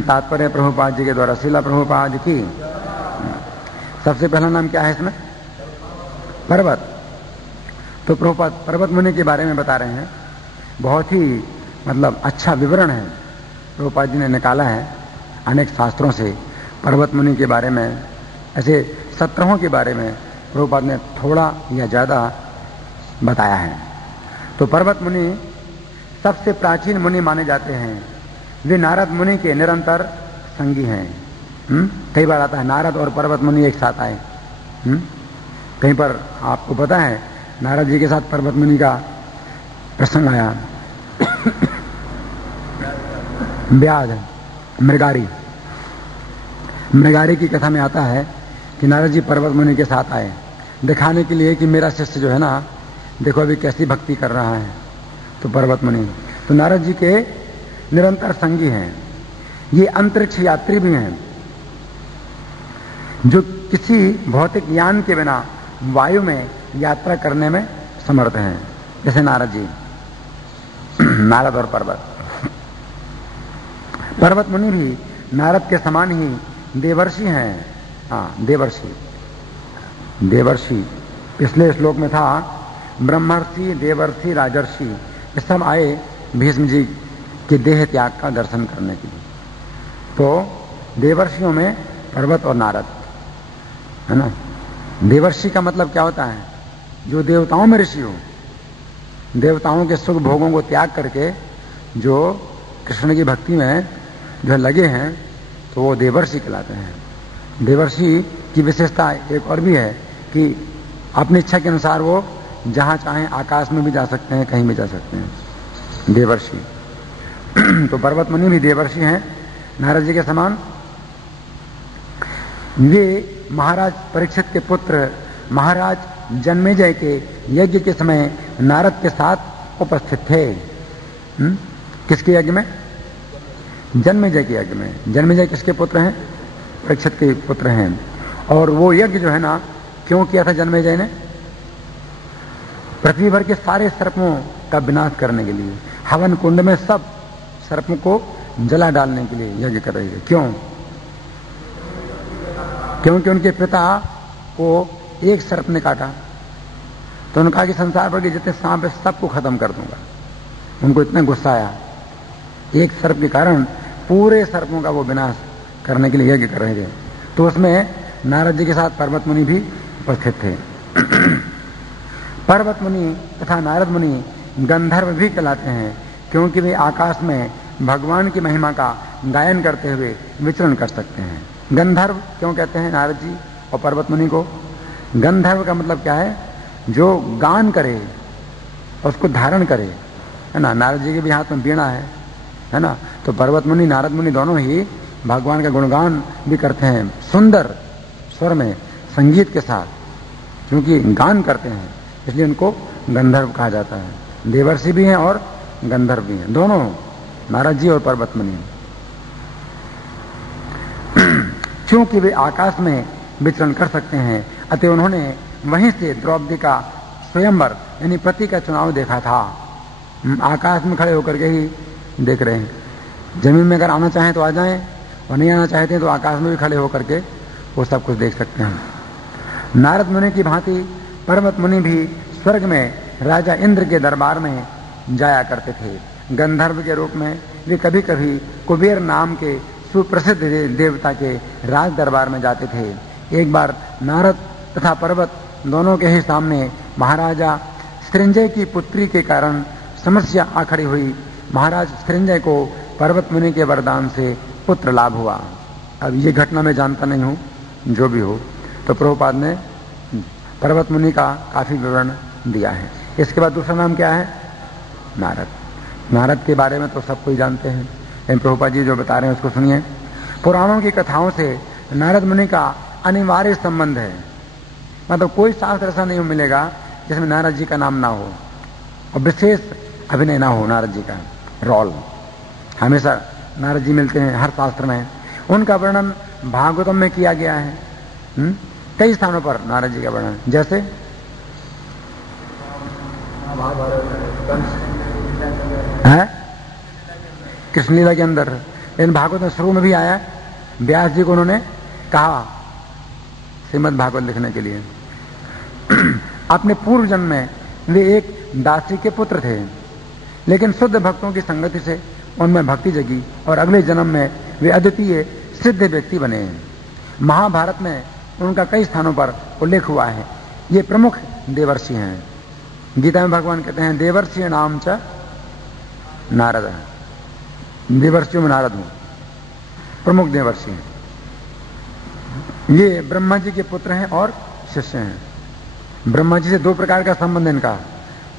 तात्पर्य प्रभुपाद जी के द्वारा, शिला प्रभुपाद की। सबसे पहला नाम क्या है इसमें? पर्वत। तो प्रभुपाद पर्वत मुनि के बारे में बता रहे हैं। बहुत ही मतलब अच्छा विवरण है प्रभुपाद जी ने निकाला है अनेक शास्त्रों से पर्वत मुनि के बारे में। ऐसे 17 के बारे में प्रभुपाद ने थोड़ा या ज्यादा बताया है। तो पर्वत मुनि सबसे प्राचीन मुनि माने जाते हैं। वे नारद मुनि के निरंतर संगी हैं। कई बार आता है नारद और पर्वत मुनि एक साथ आए। कहीं पर आपको पता है नारद जी के साथ पर्वत मुनि का प्रसंग आया। व्याध मृगारी की कथा में आता है कि नारद जी पर्वत मुनि के साथ आए दिखाने के लिए कि मेरा शिष्य जो है ना, देखो अभी कैसी भक्ति कर रहा है। तो पर्वत मुनि तो नारद जी के निरंतर संगी हैं। ये अंतरिक्ष यात्री भी हैं जो किसी भौतिक यान के बिना वायु में यात्रा करने में समर्थ हैं, जैसे नारद जी। नारद और पर्वत मुनि भी नारद के समान ही देवर्षि हैं। हाँ, देवर्षि पिछले श्लोक में था ब्रह्मर्षि, देवर्षि, राजर्षि। ये सब आए भीष्म जी के देह त्याग का दर्शन करने के लिए। तो देवर्षियों में पर्वत और नारद है ना। देवर्षि का मतलब क्या होता है? जो देवताओं में ऋषि हो, देवताओं के सुख भोगों को त्याग करके जो कृष्ण की भक्ति में जो लगे हैं, तो वो देवर्षि कहलाते हैं। देवर्षि की विशेषता एक और भी है कि अपनी इच्छा के अनुसार वो जहां चाहें आकाश में भी जा सकते हैं, कहीं भी जा सकते हैं, देवर्षि। तो पर्वत मुनि भी देवर्षि हैं नारद जी के समान। वे महाराज परीक्षित के पुत्र महाराज जन्मेजय के यज्ञ के समय नारद के साथ उपस्थित थे। किसके यज्ञ में? जन्मेजय के यज्ञ में। जन्मेजय किसके पुत्र हैं? परीक्षित के पुत्र हैं। और वो यज्ञ जो है ना, क्यों किया था जन्मेजय ने? पृथ्वी भर के सारे सर्पों का विनाश करने के लिए, हवन कुंड में सब सर्पों को जला डालने के लिए यज्ञ कर रहे थे। क्यों? क्योंकि उनके पिता को एक सर्प ने काटा, तो उन्होंने कहा कि संसार भर के जितने सांप है सबको खत्म कर दूंगा। उनको इतना गुस्सा आया, एक सर्प के कारण पूरे सर्पों का वो विनाश करने के लिए यज्ञ कर रहे थे। तो उसमें नारद जी के साथ पर्वत मुनि भी उपस्थित थे। पर्वत मुनि तथा नारद मुनि गंधर्व भी कहलाते हैं, क्योंकि वे आकाश में भगवान की महिमा का गायन करते हुए विचरण कर सकते हैं। गंधर्व क्यों कहते हैं नारद जी और पर्वत मुनि को? गंधर्व का मतलब क्या है? जो गान करे, उसको धारण करे, है ना। नारद जी के भी हाथ में वीणा है ना। तो पर्वत मुनि नारद मुनि दोनों ही भगवान का गुणगान भी करते हैं, सुंदर स्वर में, संगीत के साथ, क्योंकि गान करते हैं, इसलिए उनको गंधर्व कहा जाता है। देवर्षि भी हैं और गंधर्व भी हैं, दोनों नारद जी और पर्वत मुनि। क्योंकि वे आकाश में विचरण कर सकते हैं, अतः उन्होंने वहीं से द्रौपदी का स्वयंवर यानी पति का चुनाव देखा था। आकाश में खड़े होकर के ही देख रहे हैं। जमीन में अगर आना चाहें तो आ जाएं, और नहीं आना चाहते हैं तो आकाश में भी खड़े होकर के वो सब कुछ देख सकते हैं। नारद मुनि की भांति पर्वत मुनि भी स्वर्ग में राजा इंद्र के दरबार में जाया करते थे। गंधर्व के रूप में वे कभी कभी कुबेर नाम के सुप्रसिद्ध देवता के राज दरबार में जाते थे। एक बार नारद तथा पर्वत दोनों के ही सामने महाराजा सृंजय की पुत्री के कारण समस्या आ खड़ी हुई। महाराज सृंजय को पर्वत मुनि के वरदान से पुत्र लाभ हुआ। अब ये घटना मैं जानता नहीं हूं, जो भी हो, तो प्रभुपाद ने पर्वत मुनि का काफी विवरण दिया है। इसके बाद दूसरा नाम क्या है? नारद। नारद के बारे में तो सब कोई जानते हैं, लेकिन प्रभुपाद जी जो बता रहे हैं उसको सुनिए। पुराणों की कथाओं से नारद मुनि का अनिवार्य संबंध है। मतलब कोई शास्त्र ऐसा नहीं मिलेगा जिसमें नारद जी का नाम ना हो और विशेष अभिनय ना हो। नारद जी का रोल हमेशा नारद जी मिलते हैं हर शास्त्र में। उनका वर्णन भागवतम में किया गया है, कई स्थानों पर नारद जी का वर्णन, जैसे है कृष्ण लीला के अंदर, इन भागवत में शुरू में भी आया, व्यास जी को उन्होंने कहा श्रीमद् भागवत लिखने के लिए। अपने पूर्व जन्म में वे एक दासी के पुत्र थे, लेकिन शुद्ध भक्तों की संगति से उनमें भक्ति जगी और अगले जन्म में वे अद्वितीय सिद्ध व्यक्ति बने। महाभारत में उनका कई स्थानों पर उल्लेख हुआ है। ये प्रमुख देवर्षि हैं। गीता में भगवान कहते हैं देवर्षि नाम च नारद, देवर्षियों में नारद हूं, प्रमुख देवर्षि हैं। ये ब्रह्मा जी के पुत्र हैं और शिष्य हैं। ब्रह्मा जी से दो प्रकार का संबंध है इनका,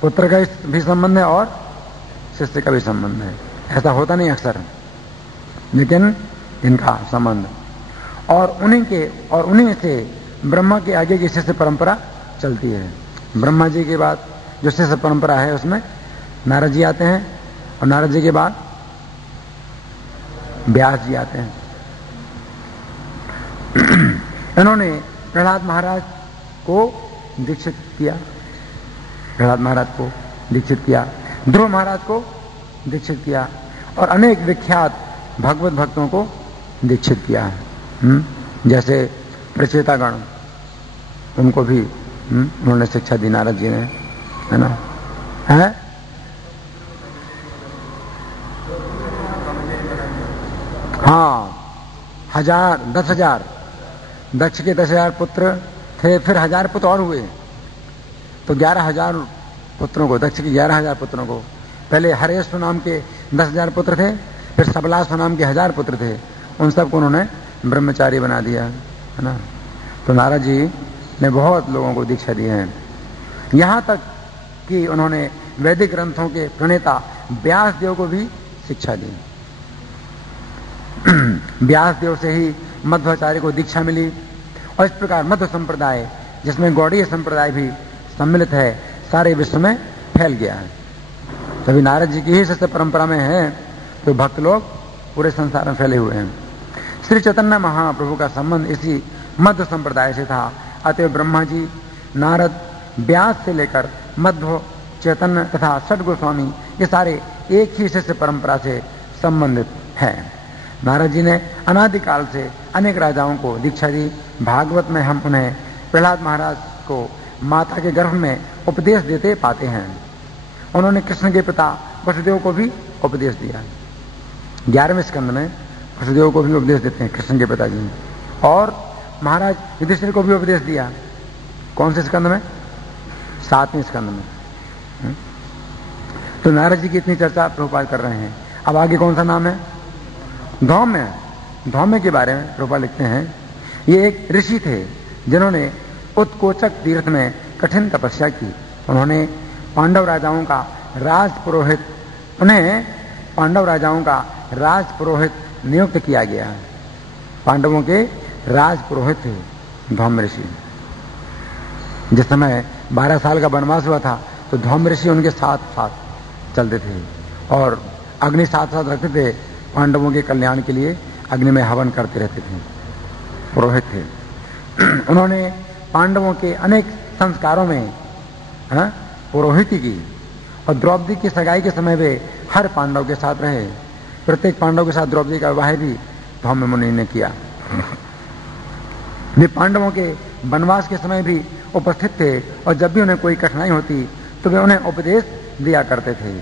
पुत्र का भी संबंध है और शिष्य का भी संबंध है। ऐसा होता नहीं अक्सर, लेकिन इनका संबंध, और उन्हीं से ब्रह्मा के आगे की शिष्य परंपरा चलती है। ब्रह्मा जी के बाद जो शिष्य परंपरा है उसमें नारद जी आते हैं, और नारद जी के बाद व्यास जी आते हैं। इन्होंने प्रहलाद महाराज को दीक्षित किया, प्रहलाद महाराज को दीक्षित किया, ध्रुव महाराज को दीक्षित किया, और अनेक विख्यात भगवत भक्तों को दीक्षित किया है। जैसे प्रचेतागण, उनको भी उन्होंने शिक्षा दी नारद जी ने, है ना? है हाँ, 10,000 दक्ष के 10,000 पुत्र थे, फिर 1,000 पुत्र और हुए, तो 11,000 पुत्रों को, दक्ष के 11,000 पुत्रों को, पहले हरेश्वर नाम के 10,000 पुत्र थे, फिर सबलाश्व नाम के 1,000 पुत्र थे, उन सबको उन्होंने ब्रह्मचारी बना दिया, है ना? तो नारद जी ने बहुत लोगों को दीक्षा दी है। यहां तक कि उन्होंने वैदिक ग्रंथों के प्रणेता व्यास देव को भी शिक्षा दी। व्यास देव से ही मध्वाचार्य को दीक्षा मिली, और इस प्रकार मध्व संप्रदाय, जिसमें गौड़ीय संप्रदाय भी सम्मिलित है, सारे विश्व में फैल गया है। तभी नारद जी की ही शिष्य परंपरा में है तो भक्त लोग पूरे संसार में फैले हुए हैं। श्री चैतन्य महाप्रभु का संबंध इसी मध्व संप्रदाय से था। अतः ब्रह्मा जी, नारद, व्यास से लेकर मध्व, चैतन्य तथा षट गोस्वामी, ये सारे एक ही शिष्य परंपरा से संबंधित हैं। नारद जी ने अनादिकाल से अनेक राजाओं को दीक्षा दी। भागवत में हम उन्हें प्रहलाद महाराज को माता के गर्भ में उपदेश देते पाते हैं। उन्होंने कृष्ण के पिता वसुदेव को भी उपदेश दिया। 11वें स्कंद में वसुदेव को भी उपदेश देते हैं कृष्ण के पिताजी, और महाराज युधिष्ठिर को भी उपदेश दिया। कौन से स्कंद में? 7वें स्कंद में। तो नारद जी की इतनी चर्चा प्रभुपाद कर रहे हैं। अब आगे कौन सा नाम है? धौम्य। धौम्य के बारे में प्रभुपाद लिखते हैं, ये एक ऋषि थे जिन्होंने उत्कोचक तीर्थ में कठिन तपस्या की। उन्होंने पांडव राजाओं का राज पुरोहित नियुक्त किया गया। पांडवों के राज पुरोहित थे धौम्य ऋषि। जिस समय 12 साल का वनवास हुआ था तो धौम्य ऋषि उनके साथ साथ चलते थे, और अग्नि साथ साथ रखते थे। पांडवों के कल्याण के लिए अग्नि में हवन करते रहते थे, पुरोहित थे। उन्होंने पांडवों के अनेक संस्कारों में पुरोहिती की, और द्रौपदी की सगाई के समय वे हर पांडव के साथ रहे। प्रत्येक पांडव के साथ द्रौपदी का विवाह भी धौम्य मुनि ने किया। वे पांडवों के वनवास के समय भी उपस्थित थे, और जब भी उन्हें कोई कठिनाई होती तो वे उन्हें उपदेश दिया करते थे।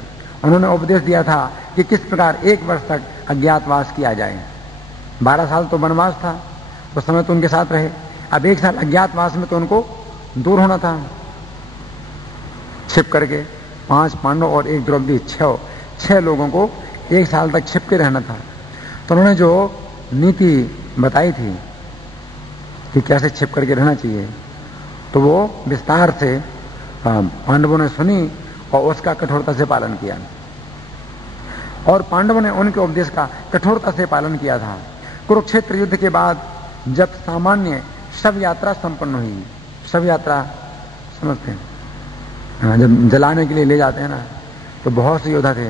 उन्होंने उपदेश दिया था कि किस प्रकार 1 वर्ष तक अज्ञातवास किया जाए। 12 साल तो वनवास था, उस समय तो उनके साथ रहे। अब 1 साल अज्ञातवास में तो उनको दूर होना था, छिप करके। 5 पांडव और 1 द्रौपदी, 6 लोगों को 1 साल तक छिप के रहना था। तो उन्होंने जो नीति बताई थी कि कैसे छिप करके रहना चाहिए, तो वो विस्तार से पांडवों ने सुनी और उसका कठोरता से पालन किया, और पांडवों ने उनके उपदेश का कठोरता से पालन किया था। कुरुक्षेत्र युद्ध के बाद जब सामान्य शव यात्रा संपन्न हुई, शव यात्रा समझते हैं, जब जलाने के लिए ले जाते हैं ना, तो बहुत से योद्धा थे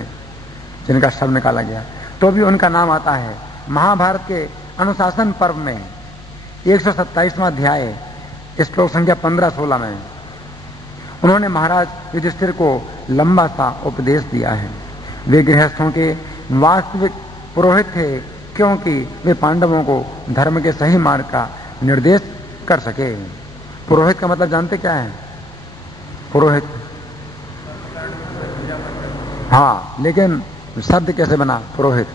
जिनका शव निकाला गया, तो भी उनका नाम आता है। महाभारत के अनुशासन पर्व में 127वां अध्याय श्लोक संख्या 15-16 में उन्होंने महाराज युधिष्ठिर को लंबा सा उपदेश दिया है। वे गृहस्थों के वास्तविक पुरोहित थे, क्योंकि वे पांडवों को धर्म के सही मार्ग का निर्देश कर सके। पुरोहित का मतलब जानते क्या है? पुरोहित, हाँ, लेकिन शब्द कैसे बना पुरोहित?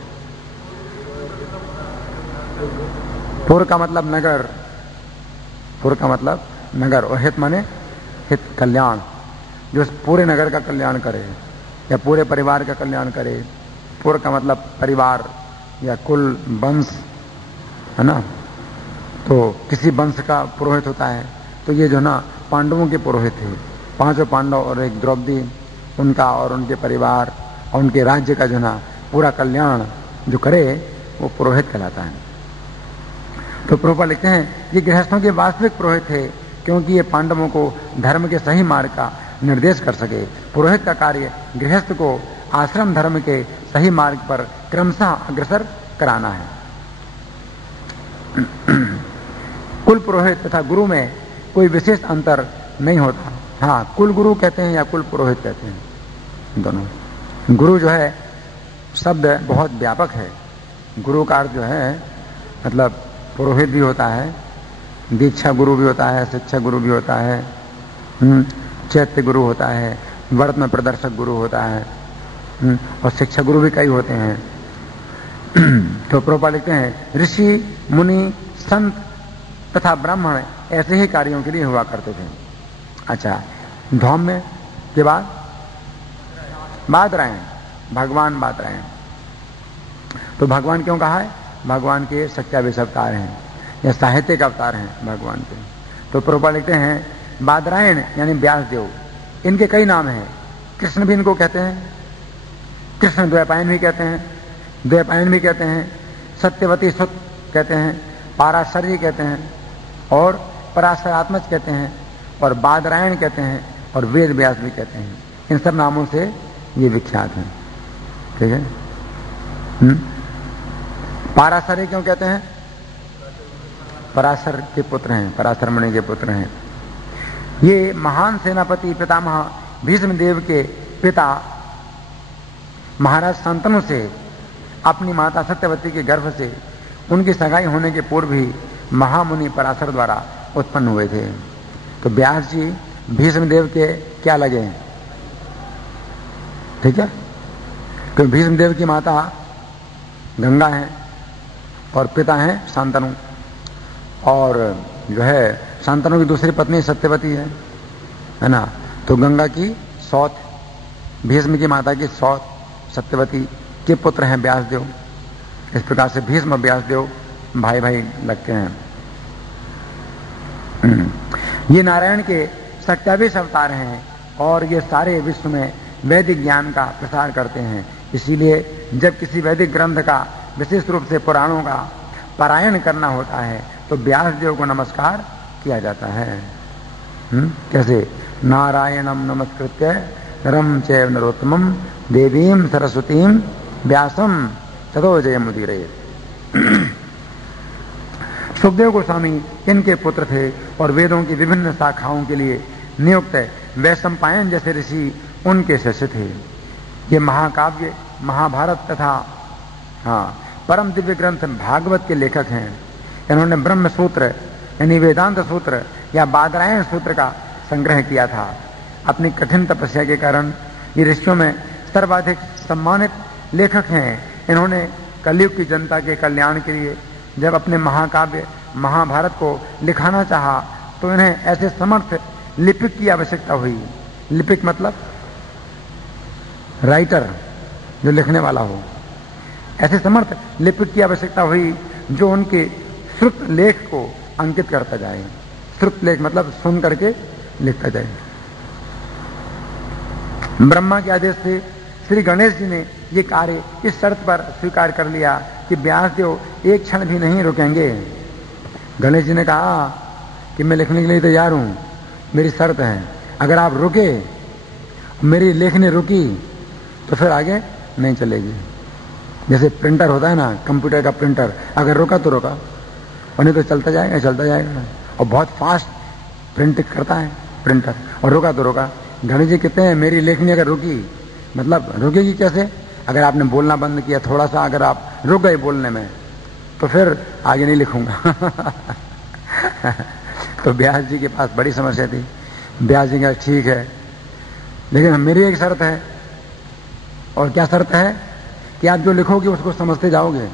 पुर का मतलब नगर, पुर का मतलब नगर, और हित माने हित, कल्याण, जो पूरे नगर का कल्याण करे या पूरे परिवार का कल्याण करे। पुर का मतलब परिवार या कुल, वंश, है ना, तो किसी वंश का पुरोहित होता है। तो ये जो ना पांडवों के पुरोहित थे, 5 पांडव और एक द्रौपदी, उनका और उनके परिवार और उनके राज्य का जो ना पूरा कल्याण जो करे वो पुरोहित कहलाता है। तो प्रभुपाद लिखते हैं ये गृहस्थों के वास्तविक पुरोहित थे क्योंकि ये पांडवों को धर्म के सही मार्ग का निर्देश कर सके। पुरोहित का कार्य गृहस्थ को आश्रम धर्म के सही मार्ग पर क्रमशः अग्रसर कराना है। कुल पुरोहित तथा गुरु में कोई विशेष अंतर नहीं होता। हाँ, कुल गुरु कहते हैं या कुल पुरोहित कहते हैं, दोनों। गुरु जो है शब्द बहुत व्यापक है। गुरु का अर्थ जो है मतलब पुरोहित भी होता है, दीक्षा गुरु भी होता है, शिक्षा गुरु भी होता है, चैत्य गुरु होता है, व्रत में प्रदर्शक गुरु होता है, और शिक्षा गुरु भी कई होते हैं। तो प्रभुपाद लिखते हैं ऋषि, मुनि, संत तथा ब्राह्मण ऐसे ही कार्यों के लिए हुआ करते थे। अच्छा, धौम्य के बाद बादरायण, भगवान बादरायण। तो भगवान क्यों कहा है? भगवान के सत्यावेश अवतार हैं या साहित्यिक अवतार हैं भगवान के। तो प्रभुपाद लिखते हैं बादरायण यानी व्यासदेव, इनके कई नाम हैं। कृष्ण भी इनको कहते हैं, कृष्ण द्वैपायन भी कहते हैं, द्वैपायन भी कहते हैं, सत्यवती सुत कहते हैं, पाराशर्य कहते हैं, और पराशरात्मज कहते हैं, और बादरायण कहते हैं, और वेद व्यास भी कहते हैं। इन सब नामों से ये विख्यात हैं। ठीक है। पाराशर्य क्यों कहते हैं? पराशर के पुत्र हैं, पराशर मुनि के पुत्र हैं। ये महान सेनापति पितामह भीष्मदेव के पिता महाराज शांतनु से अपनी माता सत्यवती के गर्भ से उनकी सगाई होने के पूर्व ही महामुनि पराशर द्वारा उत्पन्न हुए थे। तो व्यास जी भीष्मदेव के क्या लगे हैं? ठीक है, क्योंकि भीष्मदेव की माता गंगा है और पिता हैं शांतनु, और जो है शांतनु की दूसरी पत्नी सत्यवती है ना। तो गंगा की सौत, भीष्म की माता की सौत सत्यवती के पुत्र हैं व्यासदेव। इस प्रकार से भीष्म और व्यासदेव भाई भाई लगते हैं। ये नारायण के सत्यावेश अवतार हैं और ये सारे विश्व में वैदिक ज्ञान का प्रसार करते हैं। इसीलिए जब किसी वैदिक ग्रंथ का विशेष रूप से पुराणों का पारायण करना होता है तो व्यासदेव को नमस्कार किया जाता है। कैसे? नारायणम नमस्कृत्य नरं चैव नरोत्तमं देवीं सरस्वतीं व्यासं ततो जयमुदीरयेत्। सुखदेव गोस्वामी इनके पुत्र थे और वेदों की विभिन्न शाखाओं के लिए नियुक्त वैशंपायन जैसे ऋषि उनके शिष्य थे। ये महाकाव्य महाभारत तथा परम दिव्य ग्रंथ भागवत के लेखक हैं। इन्होंने ब्रह्म सूत्र यानी वेदांत सूत्र या बादरायण सूत्र का संग्रह किया था। अपनी कठिन तपस्या के कारण ये ऋषियों में सर्वाधिक सम्मानित लेखक हैं। इन्होंने कलयुग की जनता के कल्याण के लिए जब अपने महाकाव्य महाभारत को लिखाना चाहा तो इन्हें ऐसे समर्थ लिपिक की आवश्यकता हुई। लिपिक मतलब राइटर, जो लिखने वाला हो। ऐसे समर्थ लिपिक की आवश्यकता हुई जो उनके श्रुत लेख को अंकित करता जाए। श्रुत लेख मतलब सुन करके लिखता जाए। ब्रह्मा के आदेश से श्री गणेश जी ने ये कार्य इस शर्त पर स्वीकार कर लिया कि व्यासदेव एक क्षण भी नहीं रुकेंगे। गणेश जी ने कहा कि मैं लिखने के लिए तैयार हूं, मेरी शर्त है, अगर आप रुके, मेरी लेखनी रुकी तो फिर आगे नहीं चलेगी। जैसे प्रिंटर होता है ना, कंप्यूटर का प्रिंटर, अगर रुका तो रुका और नहीं तो चलता जाएगा चलता जाएगा। और बहुत फास्ट प्रिंट करता है प्रिंटर, और रुका तो रुका। गणेश जी कहते हैं मेरी लेखनी अगर रुकी, मतलब रुकेगी कैसे? अगर आपने बोलना बंद किया, थोड़ा सा अगर आप रुक गए बोलने में तो फिर आगे नहीं लिखूंगा। तो व्यास जी के पास बड़ी समस्या थी। व्यास जी का ठीक है, लेकिन मेरी एक शर्त है। और क्या शर्त है? कि आप जो लिखोगे उसको समझते जाओगे।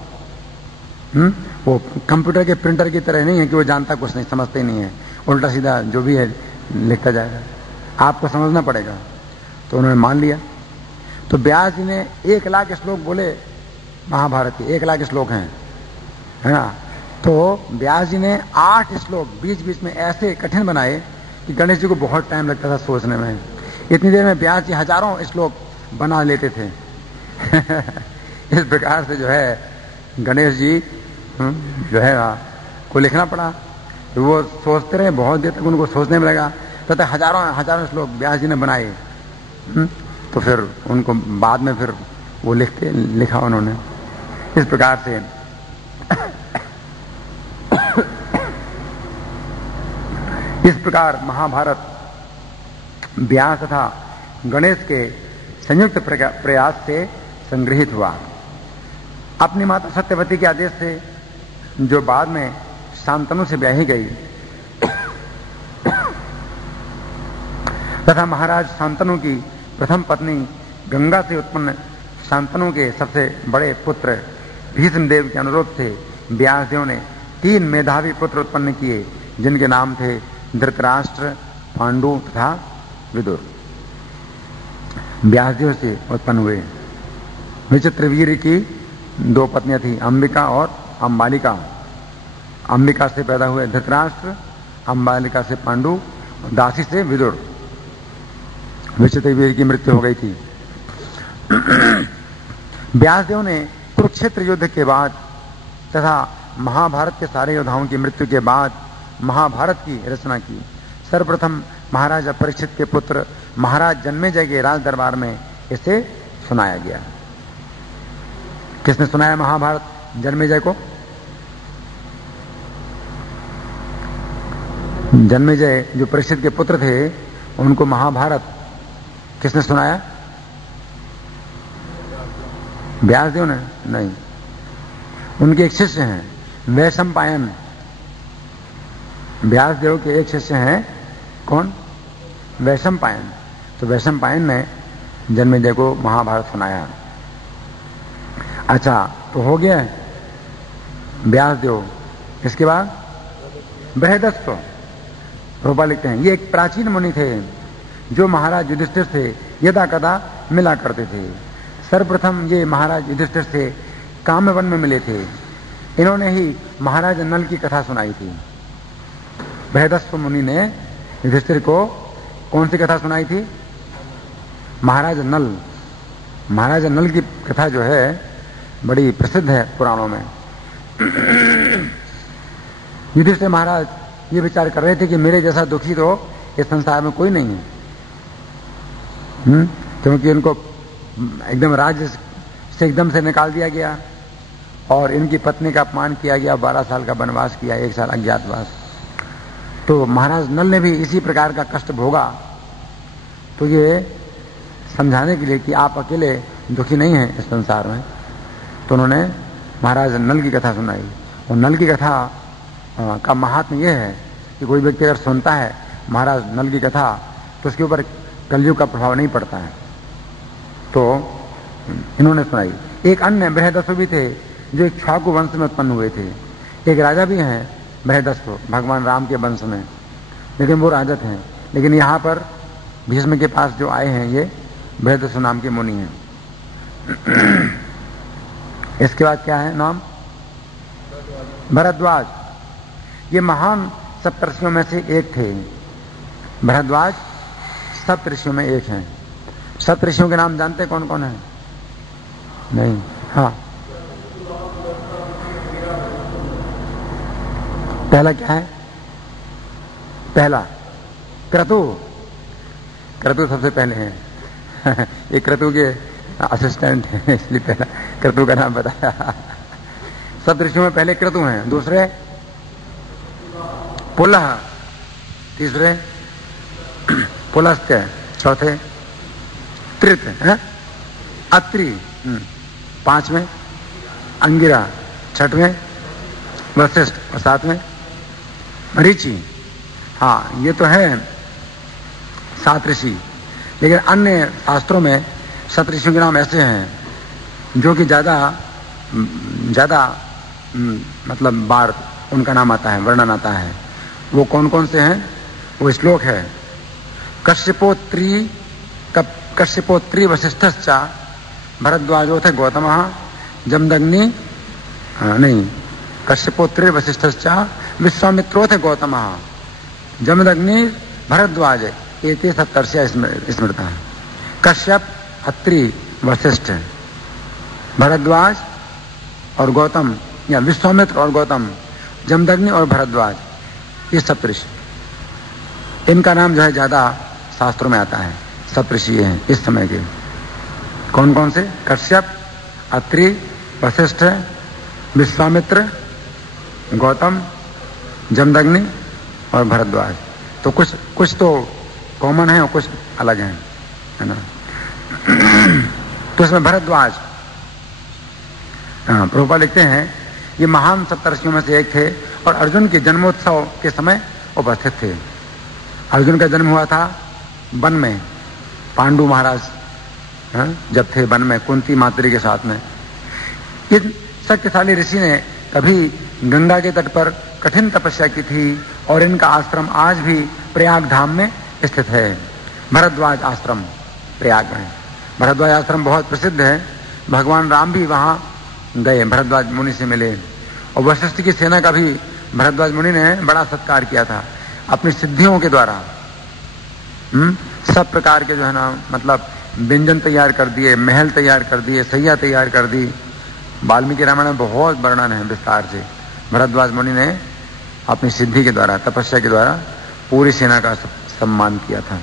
वो कंप्यूटर के प्रिंटर की तरह नहीं है कि वो जानता कुछ नहीं, समझते ही नहीं है, उल्टा सीधा जो भी है लिखता जाएगा, आपको समझना पड़ेगा। तो उन्होंने मान लिया। तो व्यास जी ने 1 लाख श्लोक बोले महाभारत के, 1 लाख श्लोक हैं, है ना। तो व्यास जी ने 8 श्लोक बीच बीच में ऐसे कठिन बनाए कि गणेश जी को बहुत टाइम लगता था सोचने में। इतनी देर में व्यास जी हजारों श्लोक बना लेते थे। इस प्रकार से जो है गणेश जी जो है को लिखना पड़ा। तो वो सोचते रहे, बहुत देर तक उनको सोचने में लगा, तब तक हजारों श्लोक व्यास जी ने बनाए। तो फिर उनको बाद में फिर वो लिखा उन्होंने इस प्रकार से। इस प्रकार महाभारत व्यास तथा गणेश के संयुक्त प्रयास से संग्रहित हुआ। अपनी माता सत्यवती के आदेश से, जो बाद में शांतनु से ब्याही गई, तथा महाराज शांतनु की प्रथम पत्नी गंगा से उत्पन्न शांतनु के सबसे बड़े पुत्र भीष्मदेव के अनुरोध से व्यासदेव ने 3 मेधावी पुत्र उत्पन्न किए, जिनके नाम थे धृतराष्ट्र, पांडु तथा विदुर। व्यासदेव से उत्पन्न हुए। विचित्र वीर की 2 पत्नियां थी, अंबिका और अंबालिका। अंबिका से पैदा हुए धृतराष्ट्र, अंबालिका से पांडु, दासी से विदुर। विचित्र वीर की मृत्यु हो गई थी। व्यासदेव ने कुरुक्षेत्र युद्ध के बाद तथा महाभारत के सारे योद्धाओं की मृत्यु के बाद महाभारत की रचना की। सर्वप्रथम महाराजा परीक्षित के पुत्र महाराज जन्मेजय के राज दरबार में इसे सुनाया गया। किसने सुनाया महाभारत जन्मेजय को? जन्मेजय जो परीक्षित के पुत्र थे, उनको महाभारत किसने सुनाया? व्यासदेव ने? नहीं, उनके एक शिष्य हैं वैशंपायन। व्यासदेव के एक शिष्य हैं, कौन? वैशंपायन। तो वैशंपायन ने जन्मेजय को महाभारत सुनाया। अच्छा, तो हो गया व्यासदेव। इसके बाद बृहदस्व रूपा लिखते हैं। ये एक प्राचीन मुनि थे जो महाराज युधिष्ठिर से यदा कदा मिला करते थे। सर्वप्रथम ये महाराज युधिष्ठिर से काम्यवन में मिले थे। इन्होंने ही महाराज नल की कथा सुनाई थी। बृहदस्व मुनि ने युधिष्ठिर को कौन सी कथा सुनाई थी? महाराज नल। महाराज नल की कथा जो है बड़ी प्रसिद्ध है पुराणों में। युधिष्ठिर महाराज ये विचार कर रहे थे कि मेरे जैसा दुखी तो इस संसार में कोई नहीं है। क्योंकि इनको एकदम राज्य से एकदम से निकाल दिया गया और इनकी पत्नी का अपमान किया गया, 12 साल का वनवास किया, 1 साल अज्ञातवास। तो महाराज नल ने भी इसी प्रकार का कष्ट भोगा। तो ये समझाने के लिए कि आप अकेले दुखी नहीं हैं इस संसार में, तो उन्होंने महाराज नल की कथा सुनाई। और नल की कथा का महात्म्य यह है कि कोई व्यक्ति अगर सुनता है महाराज नल की कथा तो उसके ऊपर कलयुग का प्रभाव नहीं पड़ता है। तो इन्होंने सुनाई। एक अन्य बृहदस्व भी थे जो एक इक्ष्वाकु वंश में उत्पन्न हुए थे। एक राजा भी हैं बृहदस्व, भगवान राम के वंश में, लेकिन वो राजा थे। लेकिन यहाँ पर भीष्म के पास जो आए हैं ये बृहदस्व नाम के मुनि हैं। इसके बाद क्या है नाम? भरद्वाज। ये महान सप्तर्षियों में से एक थे। भरद्वाज सप्तर्षियों में एक हैं। सप्तर्षियों के नाम जानते कौन कौन है? नहीं? हाँ, पहला क्या है? पहला क्रतु। क्रतु सबसे पहले हैं। ये क्रतु के असिस्टेंट है, इसलिए पहला क्रतु का नाम बताया। सप्तर्षियों में पहले क्रतु हैं, दूसरे पुलह, तीसरे पुलस्त्य, चौथे त्रित है, अत्रि, 5वें अंगिरा, 6वें वशिष्ठ और साथ में ऋषि। हाँ, ये तो है 7 ऋषि, लेकिन अन्य शास्त्रों में सप्तऋषियों के नाम ऐसे हैं जो कि ज्यादा मतलब बार उनका नाम आता है, वर्णन आता है। वो कौन कौन से हैं? वो श्लोक है कश्यपोत्री वशिष्ठश्च भरद्वाजोथ गौतमः जमदग्नि नहीं कश्यपोत्री वशिष्ठश्च विश्वामित्रोथ गौतमः जमदग्नि भरद्वाज एते सप्तर्षिया स्मृता। कश्यप, अत्रि, वशिष्ठ, भरद्वाज और गौतम, या विश्वामित्र और गौतम, जमदग्नि और भरद्वाज, ये सप्तऋषि। इनका नाम जो है ज्यादा शास्त्रों में आता है। सप्तऋषि हैं इस समय के। कौन कौन से? कश्यप, अत्रि, वशिष्ठ, विश्वामित्र, गौतम, जमदग्नि और भरद्वाज। तो कुछ तो कॉमन है और कुछ अलग हैं, है ना। तो इसमें भरद्वाज, प्रभुपाद लिखते हैं, ये महान सप्तर्षियों में से एक थे और अर्जुन के जन्मोत्सव के समय उपस्थित थे। अर्जुन का जन्म हुआ था वन में, पांडु महाराज जब थे वन में कुंती मातरी के साथ में। इस शक्तिशाली ऋषि ने कभी गंगा के तट पर कठिन तपस्या की थी और इनका आश्रम आज भी प्रयाग धाम में स्थित है। भरद्वाज आश्रम प्रयाग में। भरद्वाज आश्रम बहुत प्रसिद्ध है। भगवान राम भी वहां गए, भरद्वाज मुनि से मिले, और वशिष्ठ की सेना का भी भरद्वाज मुनि ने बड़ा सत्कार किया था अपनी सिद्धियों के द्वारा। सब प्रकार के जो है ना, मतलब व्यंजन तैयार कर दिए, महल तैयार कर दिए, सैया तैयार कर दी। वाल्मीकि रामायण में बहुत वर्णन है विस्तार से। भरद्वाज मुनि ने अपनी सिद्धि के द्वारा, तपस्या के द्वारा पूरी सेना का सम्मान किया था।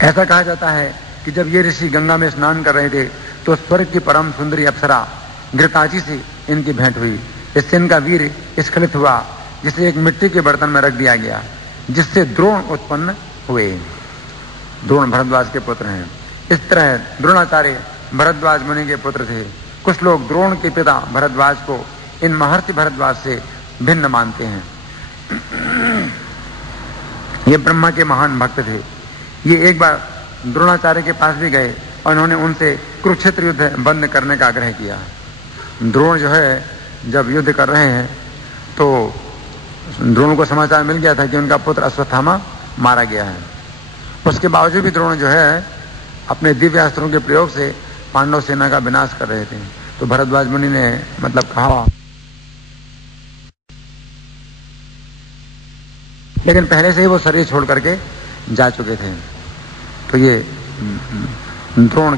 ऐसा कहा जाता है कि जब ये ऋषि गंगा में स्नान कर रहे थे तो स्वर्ग की परम सुंदरी अप्सरा घृताची से इनकी भेंट हुई। इससे इनका वीर स्खलित हुआ, जिसे एक मिट्टी के बर्तन में रख दिया गया, जिससे द्रोण उत्पन्न हुए। द्रोण भरद्वाज के पुत्र हैं। इस तरह द्रोणाचार्य भरद्वाज मुनि के पुत्र थे। कुछ लोग द्रोण के पिता भरद्वाज को इन महर्षि भरद्वाज से भिन्न मानते हैं। ये ब्रह्मा के महान भक्त थे। ये एक बार द्रोणाचार्य के पास भी गए और उन्होंने उनसे कुरुक्षेत्र युद्ध बंद करने का आग्रह किया। द्रोण जो है जब युद्ध कर रहे हैं तो द्रोण को समाचार मिल गया था कि उनका पुत्र अश्वत्थामा मारा गया है। उसके बावजूद भी द्रोण जो है अपने दिव्य अस्त्रों के प्रयोग से पांडव सेना का विनाश कर रहे थे। तो भरद्वाज मुनि ने मतलब कहा, लेकिन पहले से ही वो शरीर छोड़ करके जा चुके थे। तो ये द्रोण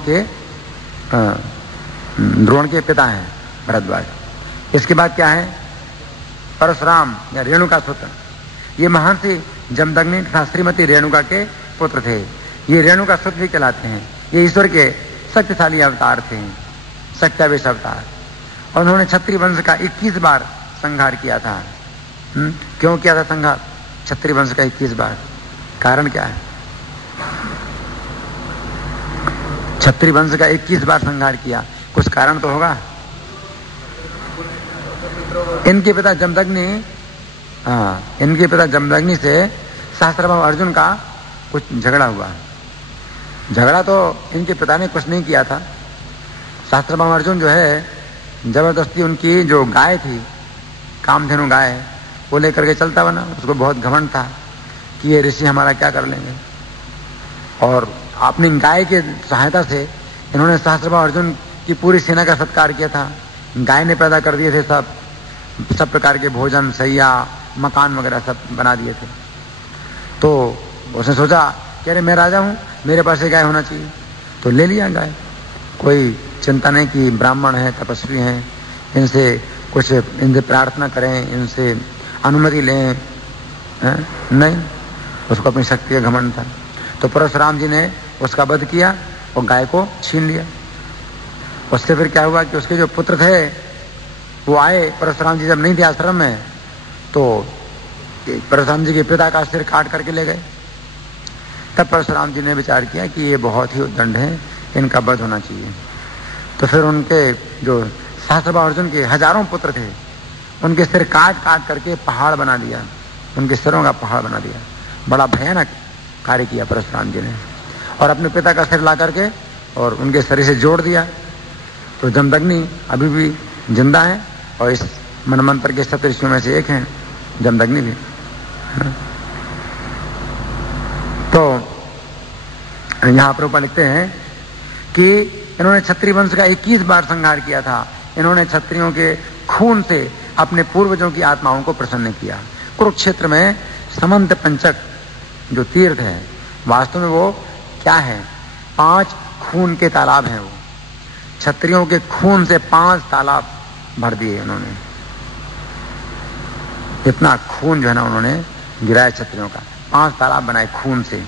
के पिता हैं भरद्वाज। इसके बाद क्या है? परशुराम या रेणुका सूत्र। ये महर्षि जमदग्नि तथा श्रीमती रेणुका के पुत्र थे। ये रेणुका सूत्र भी कहलाते हैं। ये ईश्वर के शक्तिशाली अवतार थे, सत्यावेश अवतार। और उन्होंने क्षत्रिय वंश का 21 बार संहार किया था। क्यों किया था संहार क्षत्रिय वंश का 21 बार? कारण क्या है? क्षत्रिय वंश का 21 बार संहार किया, कुछ कारण तो होगा। इनके पिता जमदग्नि से सहस्त्रभाव अर्जुन का कुछ झगड़ा हुआ। झगड़ा तो इनके पिता ने कुछ नहीं किया था। सहस्त्रभाव अर्जुन जो है जबरदस्ती उनकी जो गाय थी, कामधेनु गाय, वो लेकर के चलता बना। उसको बहुत घमंड था कि ये ऋषि हमारा क्या कर लेंगे। और अपनी गाय के सहायता से इन्होंने सहस्त्रभाव अर्जुन की पूरी सेना का सत्कार किया था। गाय ने पैदा कर दिए थे सब प्रकार के भोजन, सैया, मकान वगैरह सब बना दिए थे। तो उसने सोचा कि अरे मैं राजा हूं, मेरे पास एक गाय होना चाहिए। तो ले लिया गाय। कोई चिंता नहीं कि ब्राह्मण है, तपस्वी हैं, इनसे प्रार्थना करें, इनसे अनुमति लें, नहीं। उसको अपनी शक्ति का घमंड था। तो परशुराम जी ने उसका वध किया और गाय को छीन लिया। उससे फिर क्या हुआ कि उसके जो पुत्र थे वो आए। परशुराम जी जब नहीं थे आश्रम में तो परशुराम जी के पिता का सिर काट करके ले गए। तब परशुराम जी ने विचार किया कि ये बहुत ही उद्दंड है, इनका वध होना चाहिए। तो फिर उनके जो सहस्त्रबाहु अर्जुन के हजारों पुत्र थे, उनके सिर काट काट करके पहाड़ बना दिया, उनके सिरों का पहाड़ बना दिया। बड़ा भयानक कार्य किया परशुराम जी ने। और अपने पिता का सिर ला करके और उनके शरीर से जोड़ दिया। तो जमदग्नि अभी भी जिंदा है और इस मनमंत्र के सप्त ऋषियों में से एक हैं जमदग्नि भी। तो यहां पर ऊपर लिखते हैं कि इन्होंने क्षत्रिय वंश का 21 बार संहार किया था। इन्होंने क्षत्रियों के खून से अपने पूर्वजों की आत्माओं को प्रसन्न किया। कुरुक्षेत्र में समंत पंचक जो तीर्थ है, वास्तव में वो क्या है? 5 खून के तालाब हैं। वो क्षत्रियों के खून से 5 तालाब भर दिए उन्होंने। इतना खून जो है ना उन्होंने गिराया क्षत्रियों का, 5 तालाब बनाए खून से।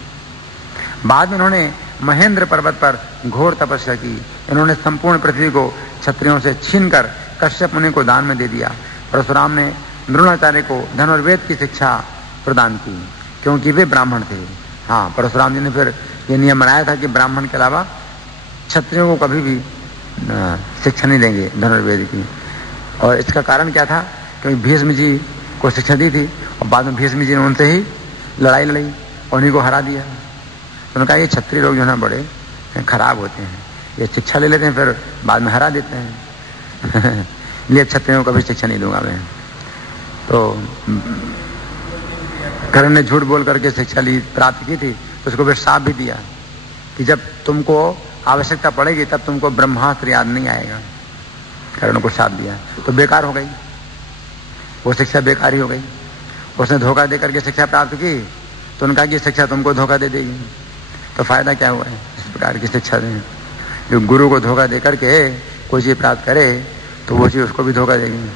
बाद में इन्होंने महेंद्र पर्वत पर घोर तपस्या की। इन्होंने संपूर्ण पृथ्वी को क्षत्रियों से छीनकर कश्यप मुनि को दान में दे दिया। परशुराम ने द्रोणाचार्य को धनुर्वेद की शिक्षा प्रदान की क्योंकि वे ब्राह्मण थे। हाँ, परशुराम जी ने फिर ये नियम बनाया था कि ब्राह्मण के अलावा क्षत्रियों को कभी भी शिक्षा नहीं देंगे धनुर्वेद की। और इसका कारण क्या था? क्योंकि भीष्म जी को शिक्षा दी थी और बाद में भीष्म जी ने उनसे ही लड़ाई लड़ी और उन्हीं को हरा दिया। तो उन्होंने कहा ये क्षत्रिय लोग जो है बड़े खराब होते हैं, ये शिक्षा ले लेते हैं फिर बाद में हरा देते हैं। लिए क्षत्रियों को कभी शिक्षा नहीं दूंगा मैं। तो कर्ण ने झूठ बोल करके शिक्षा ली प्राप्त की थी, तो उसको फिर श्राप भी दिया कि जब तुमको आवश्यकता पड़ेगी तब तुमको ब्रह्मास्त्र याद नहीं आएगा। कर्ण को श्राप दिया तो बेकार हो गई, वो शिक्षा बेकार ही हो गई। उसने धोखा दे करके शिक्षा प्राप्त की तो उनका कि शिक्षा तुमको धोखा दे देगी, तो फायदा क्या हुआ है? इस प्रकार की शिक्षा दें। जो गुरु को धोखा दे करके कोई चीज प्राप्त करे तो वो चीज उसको भी धोखा देगी।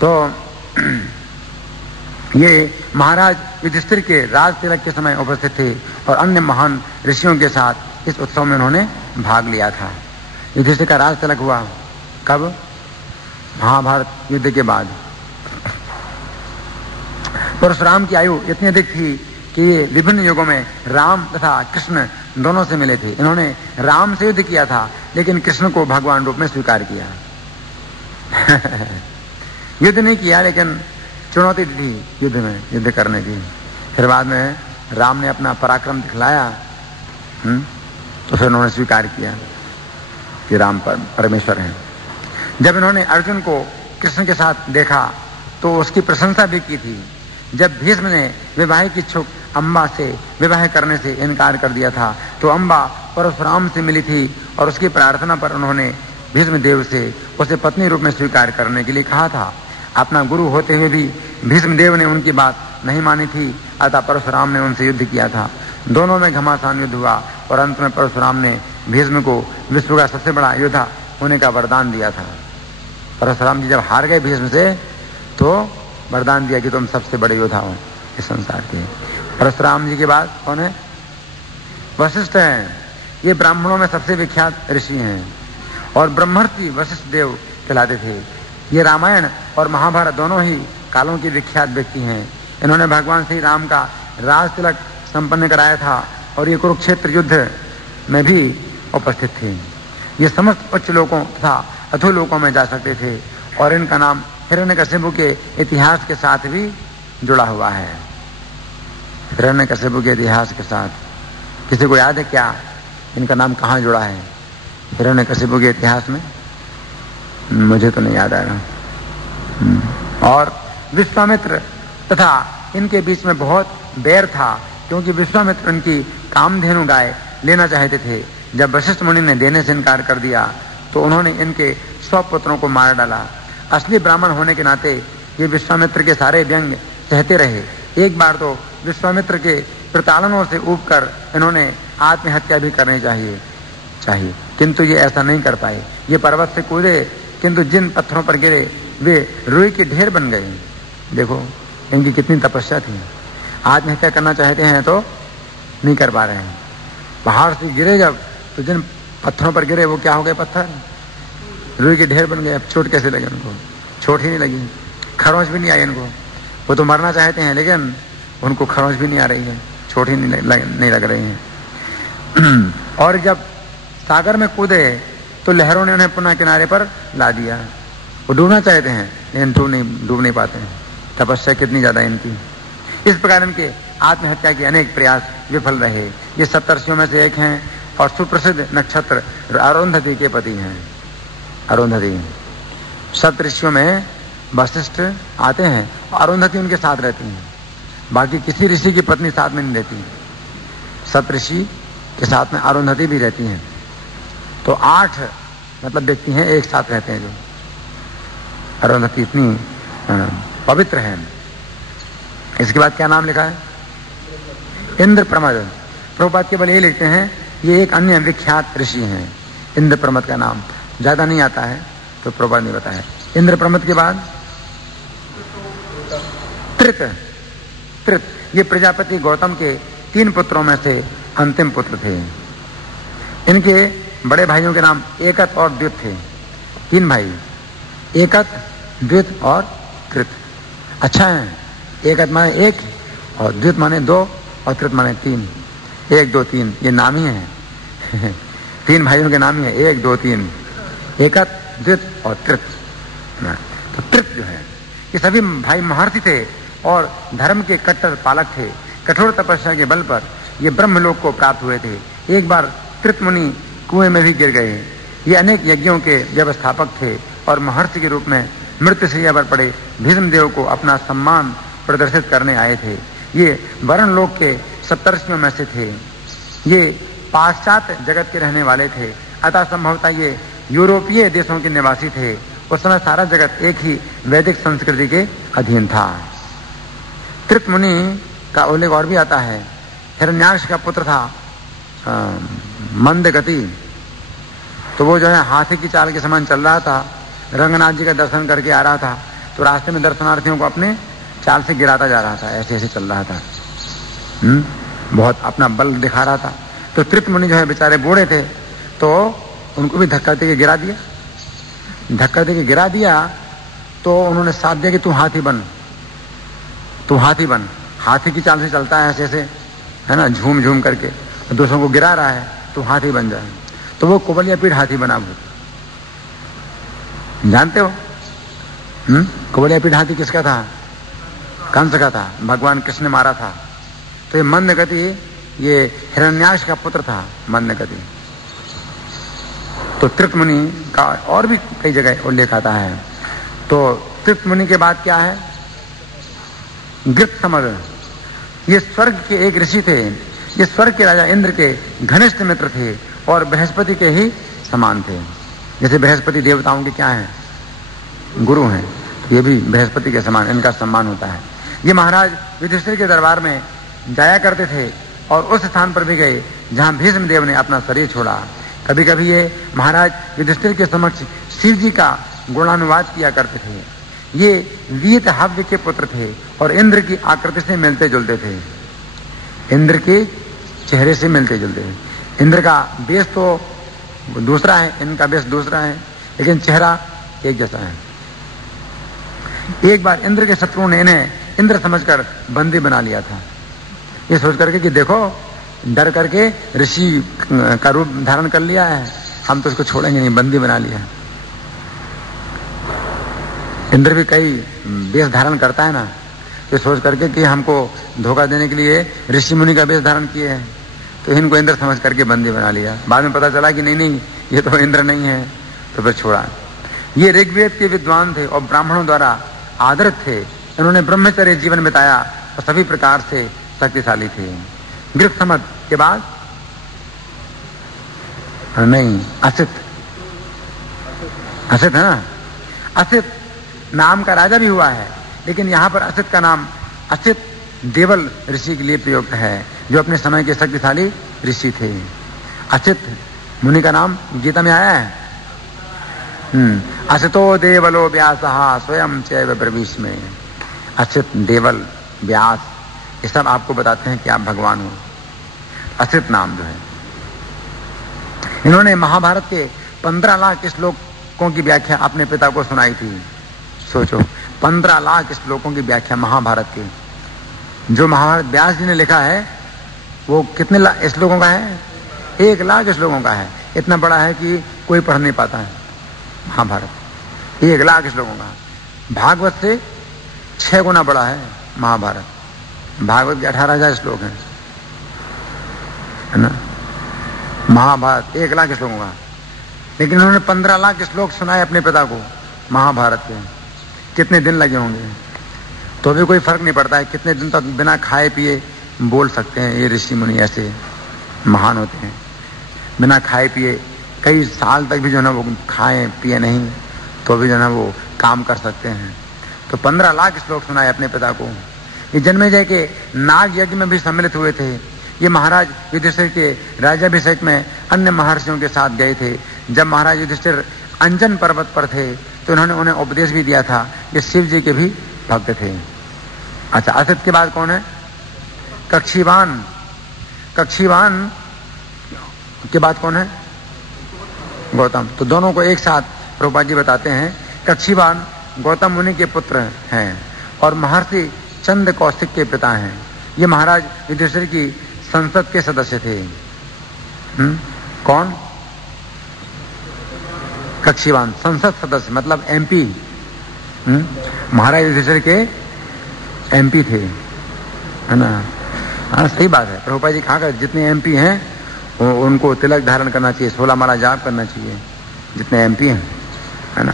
तो ये महाराज युधिष्ठिर के राज तिलक के समय उपस्थित थे और अन्य महान ऋषियों के साथ इस उत्सव में उन्होंने भाग लिया था। युधिष्ठिर का राज तिलक हुआ कब? महाभारत युद्ध के बाद। परशुराम की आयु इतनी अधिक थी कि ये विभिन्न युगों में राम तथा कृष्ण दोनों से मिले थे। इन्होंने राम से युद्ध किया था लेकिन कृष्ण को भगवान रूप में स्वीकार किया। युद्ध नहीं किया लेकिन चुनौती थी युद्ध में, युद्ध करने की। फिर बाद में राम ने अपना पराक्रम दिखलाया, तो फिर उन्होंने स्वीकार किया कि राम परमेश्वर हैं। जब इन्होंने अर्जुन को कृष्ण के साथ देखा तो उसकी प्रशंसा भी की थी। जब भीष्म ने विवाह की इच्छुक अम्बा से विवाह करने से इनकार कर दिया था तो अम्बा परशुराम से मिली थी और उसकी प्रार्थना पर उन्होंने भीष्म देव से उसे पत्नी रूप में स्वीकार करने के लिए कहा था। अपना गुरु होते हुए भी भीष्म देव ने उनकी बात नहीं मानी थी, अतः परशुराम ने उनसे युद्ध किया था। दोनों में घमासान युद्ध हुआ और अंत में परशुराम ने भीष्म को विश्व का सबसे बड़ा योद्धा होने का वरदान दिया था। परशुराम जी जब हार गए भीष्म से तो वरदान दिया कि तुम सबसे बड़े योद्धा हो इस संसार के। परशुराम जी के बाद कौन है? वशिष्ठ हैं। ये ब्राह्मणों में सबसे विख्यात ऋषि हैं और ब्रह्मर्षि वशिष्ठ देव कहलाते थे। ये रामायण और महाभारत दोनों ही कालों के विख्यात व्यक्ति हैं। इन्होंने भगवान श्री राम का राज तिलक संपन्न कराया था और ये कुरुक्षेत्र युद्ध में भी उपस्थित थे। ये समस्त उच्च लोकों तथा अधो लोकों में जा सकते थे और इनका नाम हिरण्यकशिपु के इतिहास के साथ भी जुड़ा हुआ है। हिरण्यकशिपु के इतिहास के साथ किसी को याद है क्या इनका नाम कहाँ जुड़ा है? हिरण्यकशिपु के इतिहास में मुझे तो नहीं याद आ रहा। और विश्वामित्र तथा इनके बीच में बहुत बैर था क्योंकि विश्वामित्र उनकी कामधेनु गाय लेना चाहते थे। जब वशिष्ठ मुनि ने देने से इनकार कर दिया तो उन्होंने इनके 100 पुत्रों को मार डाला। असली ब्राह्मण होने के नाते ये विश्वामित्र के सारे व्यंग सहते रहे। एक बार तो विश्वामित्र के प्रताड़नों से ऊबकर इन्होंने आत्महत्या भी करनी चाहिए किंतु ये ऐसा नहीं कर पाए। ये पर्वत से कूदे किंतु जिन पत्थरों पर गिरे वे रुई के ढेर बन गए। देखो इनकी कितनी तपस्या थी। आत्महत्या करना चाहते हैं तो नहीं कर पा रहे हैं। पहाड़ से गिरे जब तो जिन पत्थरों पर गिरे वो क्या हो गए? पत्थर रुई के ढेर बन गए। अब चोट कैसे लगे उनको? चोट ही नहीं लगी, खरोंच भी नहीं आई इनको। वो तो मरना चाहते हैं लेकिन उनको खरोंच भी नहीं आ रही है, चोट ही नहीं लग रही है। और जब सागर में कूदे तो लहरों ने उन्हें पुनः किनारे पर ला दिया। वो डूबना चाहते हैं लेकिन डूब नहीं पाते हैं। तपस्या कितनी ज्यादा इनकी। इस प्रकार इनके आत्महत्या के अनेक प्रयास विफल रहे। ये सप्तर्षियों में से एक हैं और सुप्रसिद्ध नक्षत्र अरुंधति के पति हैं। अरुंधति सप्तऋषियों में वशिष्ठ आते हैं और अरुंधति उनके साथ रहती हैं। बाकी किसी ऋषि की पत्नी साथ में नहीं रहती। सप्तऋषि के साथ में अरुंधति भी रहती हैं। तो 8 मतलब व्यक्ति हैं एक साथ रहते हैं। जो अरुंधति इतनी पवित्र है। इसके बाद क्या नाम लिखा है? इंद्रप्रमद। प्रभुपाद केवल ये लिखते हैं ये एक अन्य विख्यात ऋषि हैं। इंद्रप्रमद का नाम ज्यादा नहीं आता है तो प्रभुपाद ने बताया। इंद्रप्रमद के बाद त्रित। त्रित ये प्रजापति गौतम के 3 पुत्रों में से अंतिम पुत्र थे। इनके बड़े भाइयों के नाम एकत और द्युत थे। 3 भाई, एकत, द्युत और त्रित। अच्छा है, एकत माने 1 और द्युत माने 2 और त्रित माने 3। 1 2 3 ये नाम ही है। 3 भाइयों के नाम ही है 1 2 3, एकत, द्युत और त्रित। तो त्रित जो है ये सभी भाई महर्षि थे और धर्म के कट्टर पालक थे। कठोर तपस्या के बल पर ये ब्रह्मलोक को प्राप्त हुए थे। एक बार त्रित मुनि कुएं में भी गिर गए। ये अनेक यज्ञों के व्यवस्थापक थे और महर्षि के रूप में मृत्युशैया पर पड़े भीष्मदेव को अपना सम्मान प्रदर्शित करने आए थे। ये वरुण लोक के सप्तर्षियों में से थे। ये पाश्चात्य जगत के रहने वाले थे, अतः संभवतः ये यूरोपीय देशों के निवासी थे। उस समय सारा जगत एक ही वैदिक संस्कृति के अधीन था। त्रित मुनि का उल्लेख और भी आता है। हिरण्याक्ष का पुत्र था मंदगति। तो वो जो है हाथी की चाल के समान चल रहा था। रंगनाथ जी का दर्शन करके आ रहा था तो रास्ते में दर्शनार्थियों को अपने चाल से गिराता जा रहा था। ऐसे ऐसे चल रहा था। बहुत अपना बल दिखा रहा था। तो त्रित मुनि जो है बेचारे बूढ़े थे तो उनको भी धक्का देके गिरा दिया। धक्का देके गिरा दिया तो उन्होंने साथ दिया कि तू हाथी बन, तू हाथी बन। हाथी की चाल से चलता है ऐसे ऐसे, है ना, झूम झूम करके दूसरों को गिरा रहा है, तू हाथी बन जाए। तो वो कुबलिया पीठ हाथी बना। वो जानते हो कुबलिया पीठ हाथी किसका था? कंस का था। भगवान कृष्ण ने मारा था। तो ये मंदगति ये हिरण्याक्ष का पुत्र था। मंदगति तो त्रित मुनि का और भी कई जगह उल्लेख आता है। तो त्रित मुनि के बाद क्या है? गृत्समद। ये स्वर्ग के एक ऋषि थे। ये स्वर्ग के राजा इंद्र के घनिष्ठ मित्र थे और बृहस्पति के ही समान थे। जैसे बृहस्पति देवताओं के क्या हैं? गुरु हैं। तो ये भी बृहस्पति के समान इनका सम्मान होता है। ये महाराज युधिष्ठिर के दरबार में जाया करते थे और उस स्थान पर भी गए जहां भीष्मदेव ने अपना शरीर छोड़ा। कभी कभी ये महाराज युधिष्ठिर के समक्ष शिव जी का गुणानुवाद किया करते थे। ये वीत हव्य के पुत्र थे और इंद्र की आकृति से मिलते जुलते थे। इंद्र के चेहरे से मिलते जुलते थे। इंद्र का बेस तो दूसरा है, इनका बेस दूसरा है, लेकिन चेहरा एक जैसा है। एक बार इंद्र के शत्रुओं ने इन्हें इंद्र समझकर बंदी बना लिया था। ये सोच करके कि देखो डर करके ऋषि का रूप धारण कर लिया है, हम तो उसको छोड़ेंगे नहीं, बंदी बना लिया। इंद्र भी कई वेश धारण करता है ना। ये सोच करके कि हमको धोखा देने के लिए ऋषि मुनि का वेश धारण किए हैं, तो इनको इंद्र समझ करके बंदी बना लिया। बाद में पता चला कि नहीं ये तो इंद्र नहीं है, तो फिर छोड़ा। ये ऋग्वेद के विद्वान थे और ब्राह्मणों द्वारा आदरित थे। इन्होंने ब्रह्मचर्य जीवन बिताया और सभी प्रकार से शक्तिशाली थे। गृत्समद के बाद नहीं, असित। असित है ना। असित नाम का राजा भी हुआ है, लेकिन यहां पर असित का नाम असित देवल ऋषि के लिए प्रयुक्त है, जो अपने समय के शक्तिशाली ऋषि थे। असित मुनि का नाम गीता में आया है। असितो देवलो व्यासः स्वयं चैव ब्रवीष में। असित, देवल, व्यास, ये सब आपको बताते हैं कि आप भगवान हो। असित नाम जो है, इन्होंने महाभारत के 15 लाख श्लोकों की व्याख्या अपने पिता को सुनाई थी। सोचो, 15 लाख श्लोकों की व्याख्या महाभारत की। जो महाभारत व्यास जी ने लिखा है वो कितने श्लोकों का है? 1 लाख श्लोकों का है। इतना बड़ा है कि कोई पढ़ नहीं पाता है महाभारत। 1 लाख श्लोकों का, भागवत से 6 गुना बड़ा है महाभारत। भागवत के 18,000 श्लोक हैं, है ना। महाभारत 1 लाख श्लोकों का, लेकिन उन्होंने 15 लाख श्लोक सुनाए अपने पिता को महाभारत के। कितने दिन लगे होंगे, तो भी कोई फर्क नहीं पड़ता है। कितने दिन तक बिना खाए पिए बोल सकते हैं ये ऋषि मुनि, ऐसे महान होते हैं। बिना खाए पिए कई साल तक भी जो है ना वो खाए पिए नहीं, तो भी जो है ना वो काम कर सकते हैं। तो 15 लाख श्लोक सुनाए अपने पिता को। ये जन्मेजय के नाग यज्ञ में भी सम्मिलित हुए थे। ये महाराज युधिष्ठिर के राज्याभिषेक में अन्य महर्षियों के साथ गए थे। जब महाराज युधिष्ठिर अंजन पर्वत पर थे तो उन्होंने उन्हें उपदेश भी दिया था। ये शिव जी के भी भक्त थे। अच्छा, असित के बाद कौन है? कक्षीवान। कक्षीवान के बाद कौन है? गौतम। तो दोनों को एक साथ प्रभुपाद जी बताते हैं। कक्षीवान गौतम मुनि के पुत्र हैं और महर्षि चंद कौशिक के पिता हैं। ये महाराज युधिष्ठिर की संसद के सदस्य थे। कौन? कक्षीवान संसद सदस्य, मतलब एमपी। महाराज युधिष्ठिर के एमपी थे, है ना। हाँ, सही बात है। प्रभुपाद जी कहा जितने एमपी हैं उनको तिलक धारण करना चाहिए, 16 माला जाप करना चाहिए, जितने एमपी हैं, है ना।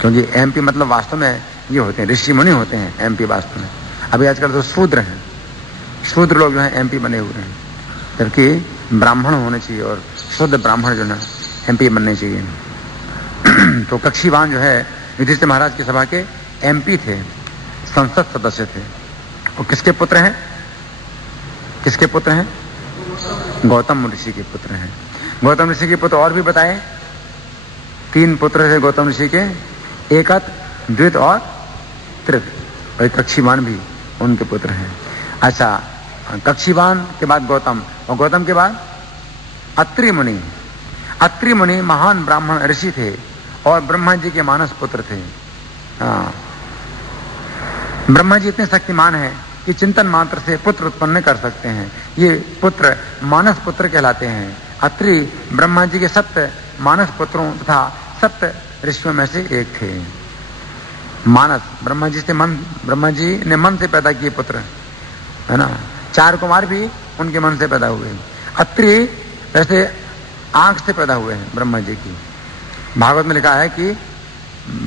क्योंकि एमपी मतलब वास्तव में ये होते हैं, ऋषि मुनि होते हैं एमपी वास्तव में। अभी आजकल तो शूद्र हैं, शूद्र लोग जो है एमपी बने हुए हैं, जबकि ब्राह्मण होने चाहिए और शुद्ध ब्राह्मण जो है एमपी बनने चाहिए। तो कक्षीवान जो है युधिष्ठिर महाराज की सभा के एमपी थे, संसद सदस्य थे। और किसके पुत्र हैं? किसके पुत्र हैं? गौतम ऋषि के पुत्र हैं। गौतम ऋषि के पुत्र और भी बताए, 3 पुत्र थे गौतम ऋषि के, एकत, द्वित और त्रित। और कक्षीवान भी उनके पुत्र हैं। अच्छा, कक्षीवान के बाद गौतम, और गौतम के बाद अत्रि मुनि। अत्रि मुनि महान ब्राह्मण ऋषि थे और ब्रह्मा जी के मानस पुत्र थे। ब्रह्मा जी इतने शक्तिमान हैं कि चिंतन मात्र से पुत्र उत्पन्न कर सकते हैं। ये पुत्र मानस पुत्र कहलाते हैं। अत्रि ब्रह्मा जी के 7 मानस पुत्रों तथा 7 ऋषियों में से एक थे। मानस ब्रह्मा जी ने मन से पैदा किए पुत्र, है ना। 4 कुमार भी उनके मन से पैदा हुए। अत्रि वैसे आंख से पैदा हुए हैं ब्रह्मा जी की। भागवत में लिखा है कि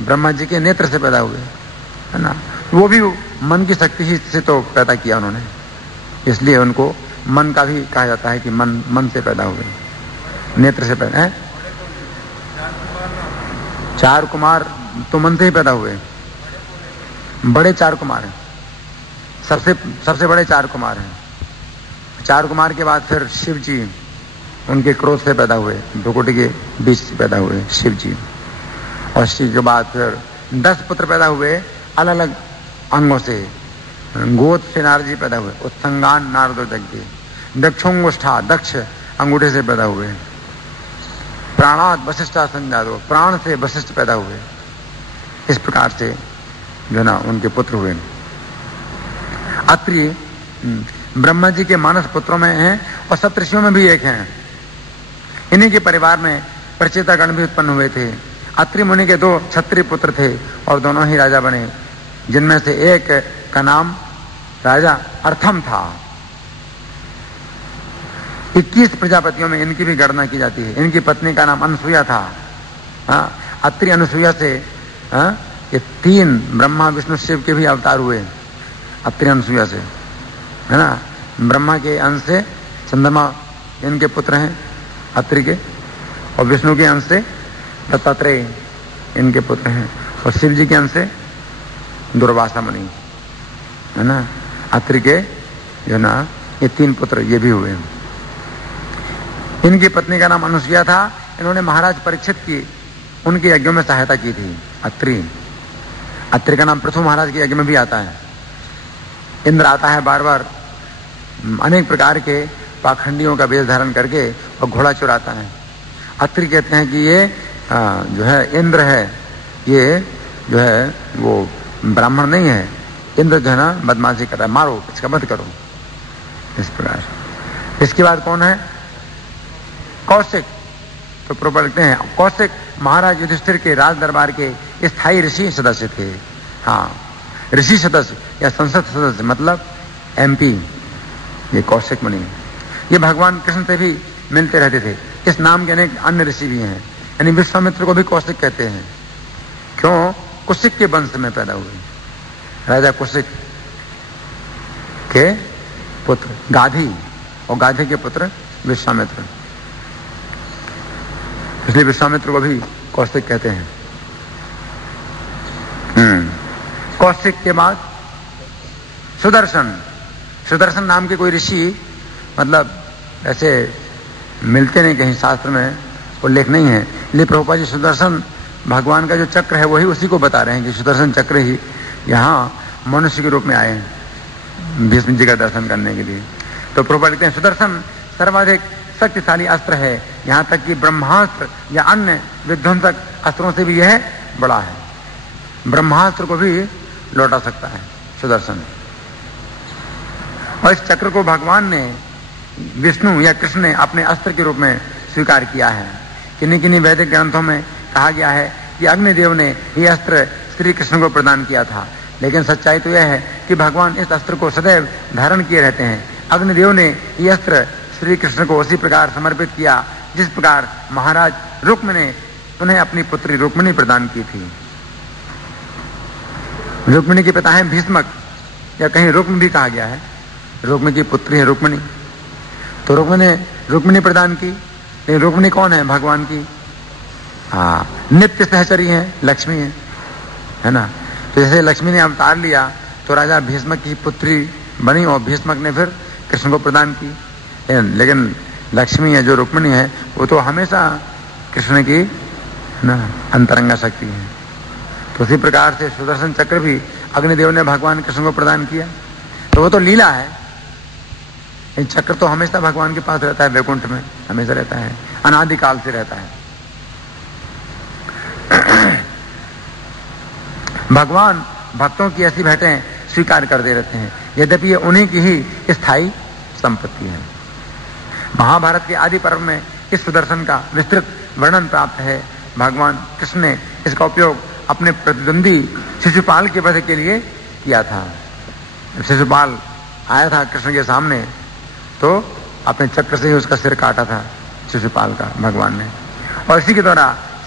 ब्रह्मा जी के नेत्र से पैदा हुए, है ना। वो भी मन की शक्ति से तो पैदा किया उन्होंने, इसलिए उनको मन का भी कहा जाता है कि मन से पैदा हुए, नेत्र से पैदा है। 4 कुमार तो मन से ही पैदा हुए। बड़े 4 कुमार हैं, सबसे बड़े 4 कुमार हैं। 4 कुमार के बाद फिर शिव जी उनके क्रोध से पैदा हुए, भ्रुकुटी के बीच से पैदा हुए शिव जी। और शिव के बाद फिर 10 पुत्र पैदा हुए अलग अलग अंगों से। गोद से नारद जी पैदा हुए, उत्संगान नारदो जगदे। दक्षोंगुष्ठा दक्ष अंगूठे से पैदा हुए। प्राणात वशिष्ठा संजातो, प्राण से वशिष्ठ पैदा हुए। इस प्रकार से जो ना उनके पुत्र हुए। अत्रि ब्रह्मा जी के मानस पुत्रों में हैं और सप्तऋषियों में भी एक हैं। इन्हीं के परिवार में प्रचेतागण भी उत्पन्न हुए थे। अत्रि मुनि के 2 क्षत्रिय पुत्र थे और दोनों ही राजा बने, जिनमें से एक का नाम राजा अर्थम था। 21 प्रजापतियों में इनकी भी गणना की जाती है। इनकी पत्नी का नाम अनुसुईया था। अत्रि अनुसुईया से ये 3 ब्रह्मा विष्णु शिव के भी अवतार हुए अत्रि अनुसुईया से, है ना। ब्रह्मा के अंश से चंद्रमा इनके पुत्र हैं अत्रि के, और विष्णु के अंश से दत्तात्रेय इनके पुत्र हैं, और शिव जी के अंश से दुर्वासा मुनि, है ना। अत्रि के जो ना ये 3 पुत्र ये भी हुए। इनकी पत्नी का नाम अनुसुईया था। इन्होंने महाराज परीक्षित की उनके यज्ञों में सहायता की थी। अत्रि का नाम पृथु महाराज के यज्ञ में भी आता है। इंद्र आता है बार बार अनेक प्रकार के पाखंडियों का वेश धारण करके और घोड़ा चुराता है। अत्रि कहते हैं कि ये जो है इंद्र है, ये जो है वो ब्राह्मण नहीं है। इंद्र जो है ना बदमाशी कर रहा है, मारो इसका वध करो, इस प्रकार। इसके बाद कौन है? कौशिक। तो प्रभुपाद लिखते हैं कौशिक महाराज युधिष्ठिर के राज दरबार के स्थायी ऋषि सदस्य थे। हाँ, ऋषि सदस्य या संसद सदस्य मतलब MP, ये कौशिक मुनि। ये भगवान कृष्ण से भी मिलते रहते थे। इस नाम के अनेक अन्य ऋषि भी हैं, यानी विश्वामित्र को भी कौशिक कहते हैं। क्यों? कुशिक के वंश में पैदा हुए, राजा कुशिक के पुत्र गाधी, और गाधी के पुत्र विश्वामित्र, इसलिए विश्वामित्र को भी कौशिक कहते हैं। कौशिक के बाद सुदर्शन। सुदर्शन नाम के कोई ऋषि, मतलब ऐसे मिलते नहीं कहीं शास्त्र में, उल्लेख नहीं है। इसलिए प्रभुपाद जी सुदर्शन भगवान का जो चक्र है वही उसी को बता रहे हैं कि सुदर्शन चक्र ही यहाँ मनुष्य के रूप में आए हैं भीष्म जी का दर्शन करने के लिए। तो प्रभुपाद लिखते हैं सुदर्शन सर्वाधिक शक्तिशाली अस्त्र है, यहाँ तक कि ब्रह्मास्त्र या अन्य विध्वंसक अस्त्रों से भी यह बड़ा है। ब्रह्मास्त्र को भी लौटा सकता है सुदर्शन। और इस चक्र को भगवान ने, विष्णु या कृष्ण ने अपने अस्त्र के रूप में स्वीकार किया है। किन्हीं किन्हीं वैदिक ग्रंथों में कहा गया है कि अग्निदेव ने यह अस्त्र श्री कृष्ण को प्रदान किया था, लेकिन सच्चाई तो यह है कि भगवान इस अस्त्र को सदैव धारण किए रहते हैं। अग्निदेव ने यह अस्त्र श्री कृष्ण को उसी प्रकार समर्पित किया जिस प्रकार महाराज रुक्म ने उन्हें अपनी पुत्री रुक्मिणी प्रदान की थी। रुक्मिणी के पिता हैं भीष्मक, या कहीं रुक्म भी कहा गया है, रुक्म की पुत्री है रुक्मिणी। तो रुक्मिणी प्रदान की, लेकिन रुक्मिणी कौन है? भगवान की नित्य सहचरी है, लक्ष्मी है ना। तो जैसे लक्ष्मी ने अवतार लिया तो राजा भीष्मक की पुत्री बनी और भीष्मक ने फिर कृष्ण को प्रदान की। लेकिन लक्ष्मी है जो रुक्मिणी है वो तो हमेशा कृष्ण की ना अंतरंगा शक्ति है। तो उसी प्रकार से सुदर्शन चक्र भी अग्निदेव ने भगवान कृष्ण को प्रदान किया, तो वो तो लीला है। चक्र तो हमेशा भगवान के पास रहता है, वैकुंठ में हमेशा रहता है, अनादिकाल से रहता है। भगवान भक्तों की ऐसी भेंटें स्वीकार कर दे रहते हैं, यद्यपि ये उन्हीं की ही स्थायी संपत्ति है। महाभारत के आदि पर्व में इस सुदर्शन का विस्तृत वर्णन प्राप्त है। भगवान कृष्ण ने इसका उपयोग अपने प्रतिद्वंदी शिशुपाल के वध के लिए किया था। शिशुपाल आया था कृष्ण के सामने तो अपने चक्र से ही उसका सिर काटा था शिशुपाल का भगवान ने, और इसी के द्वारा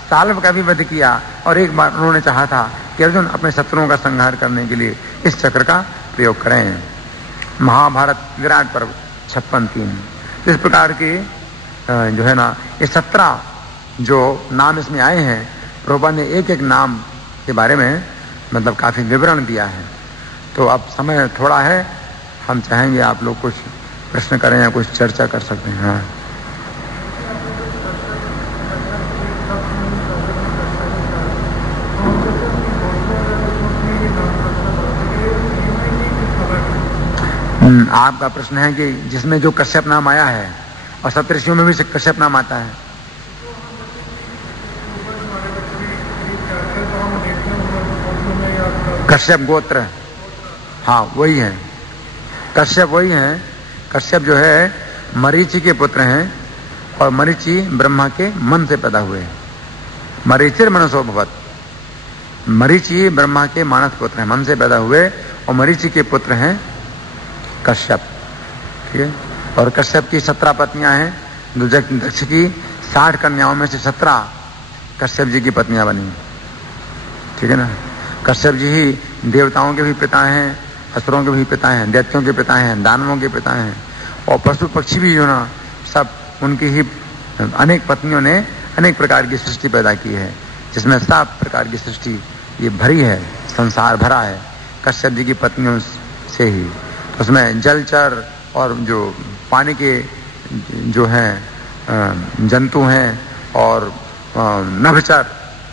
साल्व का भी वध किया। और एक बार उन्होंने चाहा था कि अर्जुन अपने शत्रुओं का संहार करने के लिए इस चक्र का प्रयोग करें। महाभारत विराट पर्व 56:3। इस प्रकार के जो है ना ये 17 जो नाम इसमें आए हैं, प्रभुपाद ने एक एक नाम के बारे में मतलब काफी विवरण दिया है। तो अब समय थोड़ा है, हम चाहेंगे आप लोग कुछ प्रश्न करें या कुछ चर्चा कर सकते हैं। हाँ, आपका प्रश्न है कि जिसमें जो कश्यप नाम आया है और सप्तऋषियों में भी कश्यप नाम आता है, कश्यप गोत्र, हाँ वही है, कश्यप वही है। कश्यप जो है मरीचि के पुत्र हैं और मरीचि ब्रह्मा के मन से पैदा हुए हैं। मरीचिर मनसो भवत, मरीचि ब्रह्मा के मानस पुत्र हैं, मन से पैदा हुए, और मरीचि के पुत्र हैं कश्यप। ठीक है, और कश्यप की 17 पत्नियां हैं। दक्ष की 60 कन्याओं में से 17 कश्यप जी की पत्नियां बनी। ठीक है ना, कश्यप जी ही देवताओं के भी पिता हैं, असुरों के भी पिता हैं, दैत्यों के पिता हैं, दानवों के पिता हैं, और पशु पक्षी भी जो ना सब उनकी ही अनेक पत्नियों ने अनेक प्रकार की सृष्टि पैदा की है, जिसमें सब प्रकार की सृष्टि ये भरी है, संसार भरा है कश्यप जी की पत्नियों से ही। उसमें जलचर और जो पानी के जो हैं जंतु हैं, और नभचर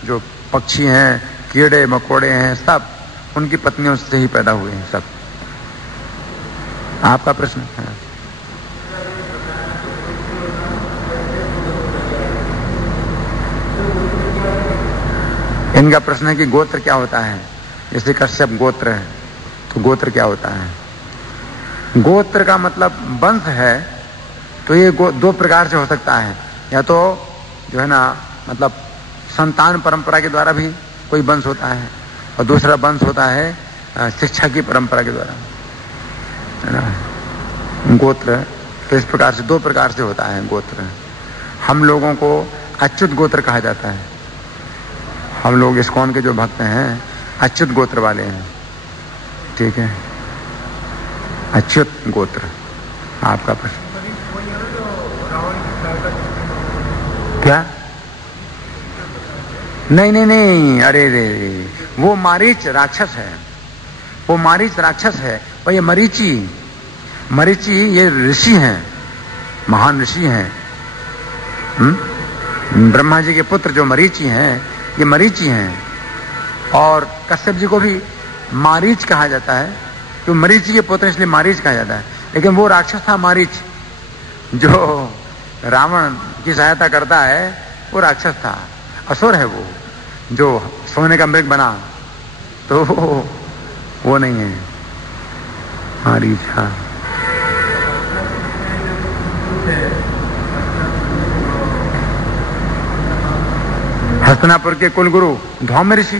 जो पक्षी हैं, कीड़े मकोड़े हैं, सब उनकी पत्नियों से ही पैदा हुए हैं सब। आपका प्रश्न है? इनका प्रश्न है कि गोत्र क्या होता है। जैसे कश्यप गोत्र है तो गोत्र क्या होता है? गोत्र का मतलब वंश है, तो ये 2 प्रकार से हो सकता है। या तो जो है ना मतलब संतान परंपरा के द्वारा भी कोई वंश होता है, और दूसरा वंश होता है शिक्षा की परंपरा के द्वारा, है ना। गोत्र तो इस प्रकार से, दो प्रकार से होता है गोत्र। हम लोगों को अच्युत गोत्र कहा जाता है। हम लोग इस्कॉन के जो भक्त हैं अच्युत गोत्र वाले हैं, ठीक है, अच्युत गोत्र। आपका प्रश्न क्या? नहीं नहीं नहीं, अरे रे, वो मारीच राक्षस है, वो मारीच राक्षस है। और ये मरीची ये ऋषि हैं, महान ऋषि हैं। ब्रह्मा जी के पुत्र जो मरीची हैं, ये मरीची हैं। और कश्यप जी को भी मारीच कहा जाता है, तो मरीची के पुत्र इसलिए मारीच कहा जाता है। लेकिन वो राक्षस था मारीच, जो रावण की सहायता करता है, वो राक्षस था, असुर है वो, जो सोने का मृग बना, तो वो नहीं है मारीच। हाँ, हस्तिनापुर के कुलगुरु धौम्य ऋषि,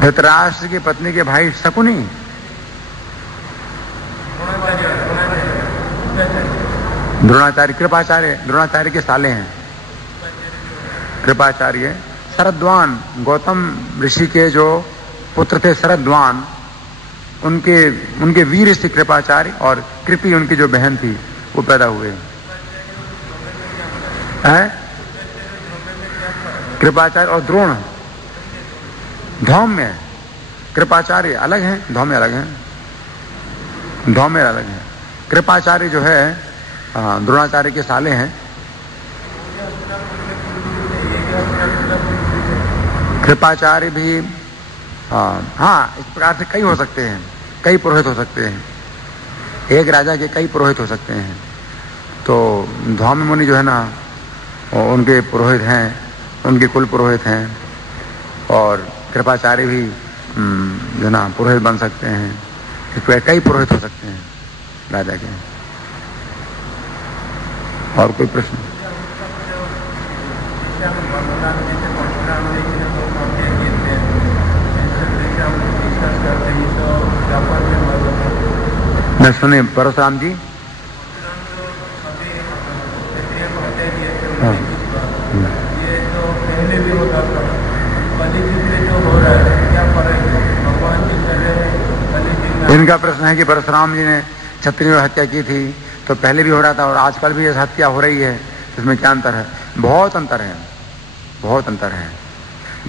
धृतराष्ट्र की पत्नी के भाई शकुनी, द्रोणाचार्य, कृपाचार्य, द्रोणाचार्य के साले हैं कृपाचार्य। शरद्वान, गौतम ऋषि के जो पुत्र थे शरद्वान, उनके वीर ऋषि कृपाचार्य, और कृपी उनकी जो बहन थी वो पैदा हुए हैं। कृपाचार्य और द्रोण, धौम्य, कृपाचार्य अलग हैं, धौम्य अलग हैं, धौम्य अलग हैं। कृपाचार्य जो है द्रोणाचार्य के साले हैं। कृपाचार्य भी हाँ, इस प्रकार से कई हो सकते हैं, कई पुरोहित हो सकते हैं, एक राजा के कई पुरोहित हो सकते हैं। तो धौम्य मुनि जो है ना, उनके पुरोहित हैं, उनके कुल पुरोहित हैं। और कृपाचार्य भी जो ना पुरोहित बन सकते हैं। इस प्रकार कई पुरोहित हो सकते हैं राजा के। और कोई प्रश्न? न सुने परशुराम जी। हाँ, ये तो पहले भी होता था, कलियुग में जो हो रहा है क्या फर्क है? भगवान जी चले इनका प्रश्न है कि परशुराम जी ने क्षत्रियों हत्या की थी, तो पहले भी हो रहा था और आजकल भी ऐसी हत्या हो रही है, इसमें क्या अंतर है? बहुत अंतर है, बहुत अंतर है।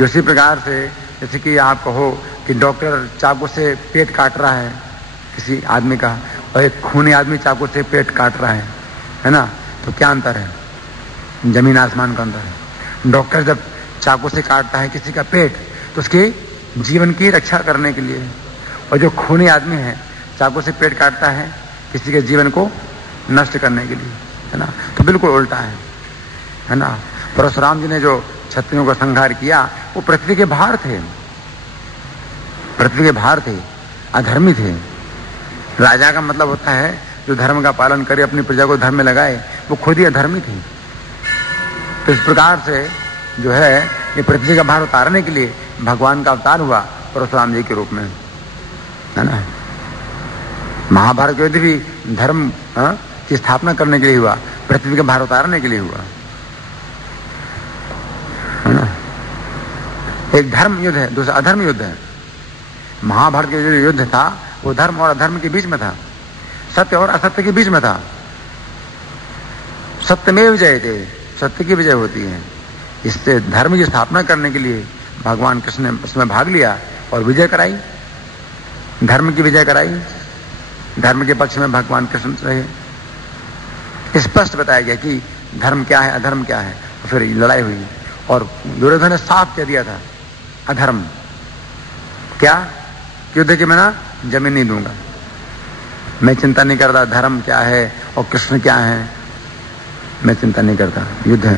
उसी प्रकार से जैसे कि आप कहो कि डॉक्टर चाकू से पेट काट रहा है किसी आदमी का, और एक खूनी आदमी चाकू से पेट काट रहा है ना, तो क्या अंतर है? जमीन आसमान का अंतर है। डॉक्टर जब चाकू से काटता है किसी का पेट, तो उसके जीवन की रक्षा करने के लिए, और जो खूनी आदमी है चाकू से पेट काटता है किसी के जीवन को नष्ट करने के लिए, है ना। तो बिल्कुल उल्टा है ना। परशुराम जी ने जो क्षत्रियों का संहार किया, वो पृथ्वी के बाहर थे, पृथ्वी के बाहर थे, अधर्मी थे। राजा का मतलब होता है जो धर्म का पालन करे, अपनी प्रजा को धर्म में लगाए, वो खुद ही अधर्मी थे। तो इस प्रकार से जो है ये पृथ्वी का भार उतारने के लिए भगवान का अवतार हुआ परशुराम जी के रूप में, है ना। महाभारत युद्ध भी धर्म की स्थापना करने के लिए हुआ, पृथ्वी का भार उतारने के लिए हुआ, है ना। एक धर्म युद्ध है, दूसरा अधर्म युद्ध है। महाभारत का जो युद्ध था वो धर्म और अधर्म के बीच में था, सत्य और असत्य के बीच में था। सत्यमेव जयते, सत्य की विजय होती है। इससे धर्म की स्थापना करने के लिए भगवान कृष्ण ने उसमें भाग लिया और विजय कराई, धर्म की विजय कराई। धर्म के पक्ष में भगवान कृष्ण रहे। स्पष्ट बताया गया कि धर्म क्या है, अधर्म क्या है। तो फिर लड़ाई हुई और दुर्योधन ने साफ कह दिया था अधर्म क्या, युद्ध के बिना जमीन नहीं दूंगा, मैं चिंता नहीं करता धर्म क्या है और कृष्ण क्या है, मैं चिंता नहीं करता, युद्ध है।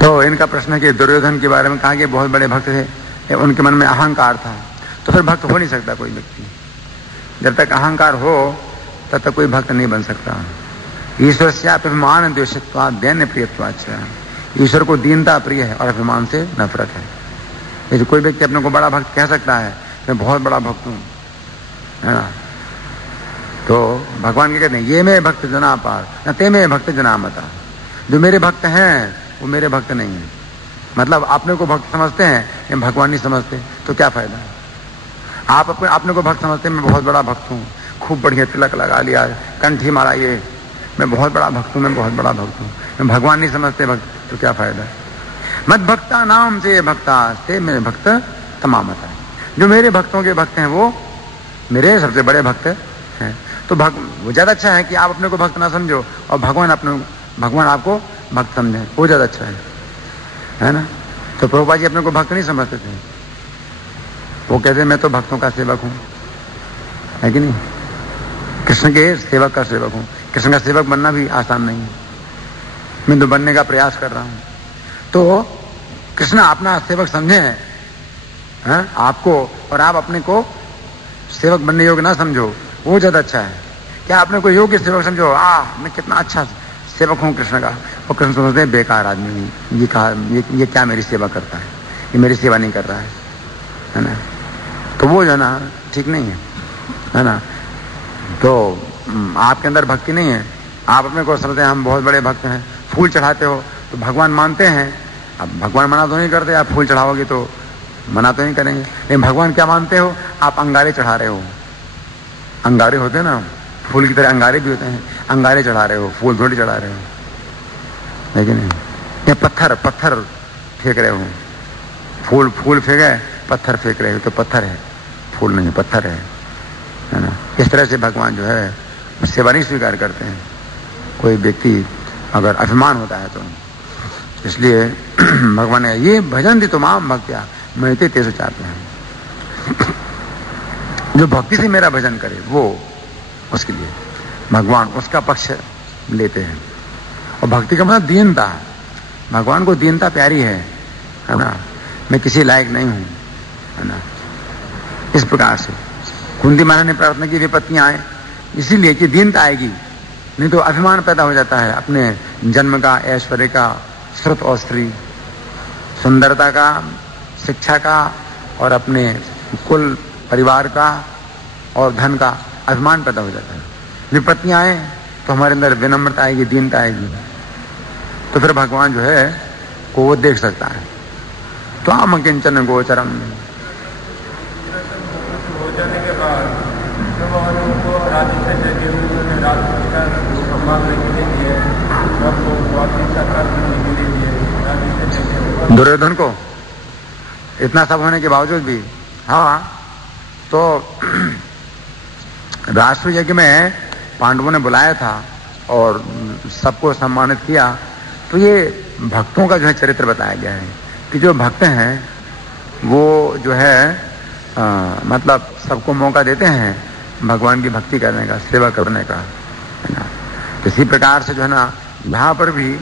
तो इनका प्रश्न है कि दुर्योधन के बारे में कहा कि बहुत बड़े भक्त थे, उनके मन में अहंकार था, तो फिर भक्त हो नहीं सकता कोई व्यक्ति। जब तक अहंकार हो तब तक कोई भक्त नहीं बन सकता। ईश्वर से अभिमान द्वेषत्वात् दैन्य प्रियत्वाच्च, ईश्वर को दीनता प्रिय है और अभिमान से नफरत है। यदि कोई व्यक्ति अपने को बड़ा भक्त कह सकता है, मैं बहुत बड़ा भक्त हूं, है ना, तो भगवान क्या कहते हैं, ये मेरे भक्त जना पार न ते मेरे भक्त जना मता। जो मेरे भक्त हैं वो मेरे भक्त नहीं है। मतलब अपने को भक्त समझते हैं, ये भगवान नहीं समझते, तो क्या फायदा। आप अपने को भक्त समझते हैं, मैं बहुत बड़ा भक्त हूँ, खूब बढ़िया तिलक लगा लिया, कंठी मारा, ये मैं बहुत बड़ा भक्त हूँ, मैं बहुत बड़ा भक्त हूँ, मैं भगवान नहीं समझते भक्त, तो क्या फायदा। मत भक्ता नाम से भक्ता से मेरे भक्त तमामता। जो मेरे भक्तों के भक्त हैं वो मेरे सबसे बड़े भक्त हैं। तो वो ज्यादा अच्छा है कि आप अपने को भक्त ना समझो और भगवान आपको भक्त समझे, वो ज्यादा अच्छा है ना। तो प्रभुपाद जी अपने को भक्त नहीं समझते थे, वो कहते मैं तो भक्तों का सेवक हूं, है कि नहीं, कृष्ण के सेवक का सेवक हूं। कृष्ण का सेवक बनना भी आसान नहीं है, मैं तो बनने का प्रयास कर रहा हूं। तो कृष्ण अपना सेवक समझे हैं आपको, और आप अपने को सेवक बनने योग्य ना समझो, वो ज्यादा अच्छा है। क्या अपने को योग्य सेवक समझो, मैं कितना अच्छा सेवक हूं कृष्ण का, और कृष्ण समझते हैं बेकार आदमी, ये क्या मेरी सेवा करता है, ये मेरी सेवा नहीं कर रहा है ना। तो वो जो है ना ठीक नहीं है ना। तो आपके अंदर भक्ति नहीं है, आप अपने को समझते हैं हम बहुत बड़े भक्त हैं। फूल चढ़ाते हो तो भगवान मानते हैं, अब भगवान मना तो नहीं करते, आप फूल चढ़ाओगे तो मना तो नहीं करेंगे, लेकिन भगवान क्या मानते हो, आप अंगारे चढ़ा रहे हो। अंगारे होते हैं ना, फूल की तरह अंगारे भी होते हैं, अंगारे चढ़ा रहे हो, फूल थोड़ी चढ़ा रहे हो, लेकिन या पत्थर फेंक रहे हो, फूल फेंके, पत्थर फेंक रहे हो, तो पत्थर है, फूल नहीं, पत्थर है ना। इस तरह से भगवान जो है सेवा नहीं स्वीकार करते हैं। कोई व्यक्ति अगर अभिमान होता है तो इसलिए भगवान ने ये भजन दी तो माम भक्त्या मैं तेसु चाहते हैं, जो भक्ति से मेरा भजन करे वो, उसके लिए भगवान उसका पक्ष लेते हैं। और भक्ति का मतलब दीनता, भगवान को दीनता प्यारी है ना। मैं किसी लायक नहीं हूं, है ना। इस प्रकार से कुंती माता ने प्रार्थना की विपत्तियां आए इसीलिए कि दीनता आएगी, नहीं तो अभिमान पैदा हो जाता है अपने जन्म का, ऐश्वर्य का, श्रुत और स्त्री, सुंदरता का, शिक्षा का, और अपने कुल परिवार का और धन का अभिमान पैदा हो जाता है। विपत्तियां आए तो हमारे अंदर विनम्रता आएगी, दीनता आएगी, तो फिर भगवान जो है को वो देख सकता है। तो आम किंचन गोचरम, हो जाने के बाद भगवान उनको राज्य से देके उन्होंने राज्य का संभालने के लिए सबको वापिस करने के लिए राज्य से देके दुर्योधन को इतना सब होने के बावजूद भी, हाँ, तो राष्ट्र यज्ञ में पांडवों ने बुलाया था और सबको सम्मानित किया। तो ये भक्तों का जो है चरित्र बताया गया है कि जो भक्त हैं वो जो है मतलब सबको मौका देते हैं भगवान की भक्ति करने का, सेवा करने का, है ना। इसी प्रकार से जो है ना यहाँ पर भी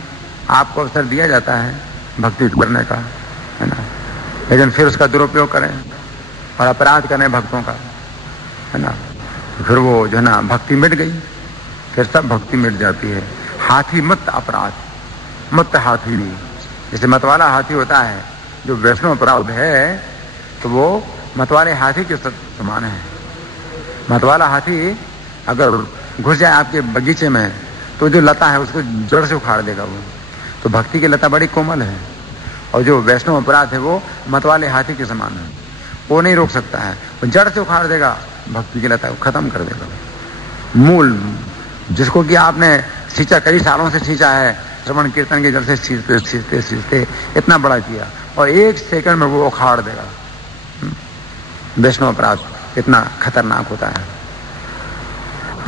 आपको अवसर दिया जाता है भक्ति करने का, है ना, लेकिन फिर उसका दुरुपयोग करें और अपराध करें भक्तों का, है ना, फिर वो जो है ना भक्ति मिट गई, फिर सब भक्ति मिट जाती है। हाथी मत अपराध, मत हाथी नहीं, जैसे मतवाला हाथी होता है, जो वैष्णव अपराध है तो वो मतवाले हाथी के समान है। मतवाला हाथी अगर घुस जाए आपके बगीचे में तो जो लता है उसको जड़ से उखाड़ देगा वो। तो भक्ति की लता बड़ी कोमल है, और जो वैष्णव अपराध है वो मतवाले हाथी के समान है, वो नहीं रोक सकता है, वो जड़ से उखाड़ देगा भक्ति की लता को, खत्म कर देगा। मूल जिसको कि आपने सींचा, कई सालों से सींचा है, श्रवण कीर्तन के जल से सींचते इतना बड़ा किया, और एक सेकंड में वो उखाड़ देगा। वैष्णव अपराध इतना खतरनाक होता है।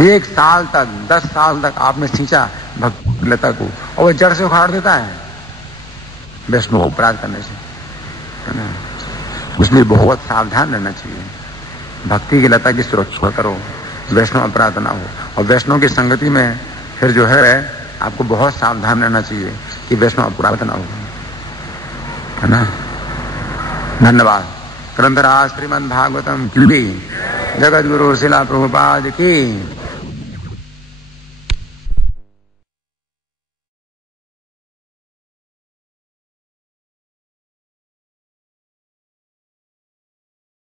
1 साल तक, 10 साल तक आपने सींचा भक्ति लता को और वो जड़ से उखाड़ देता है वैष्णव अपराध करने से, है ना। इसलिए बहुत सावधान रहना चाहिए, भक्ति की लता की सुरक्षा करो, वैष्णव अपराध ना हो। और वैष्णव की संगति में फिर जो है आपको बहुत सावधान रहना चाहिए कि वैष्णव अपराध ना हो। है ना। धन्यवाद। ग्रंथराज श्रीमद् भागवतम की, जगत गुरु शिला प्रभुपाद की।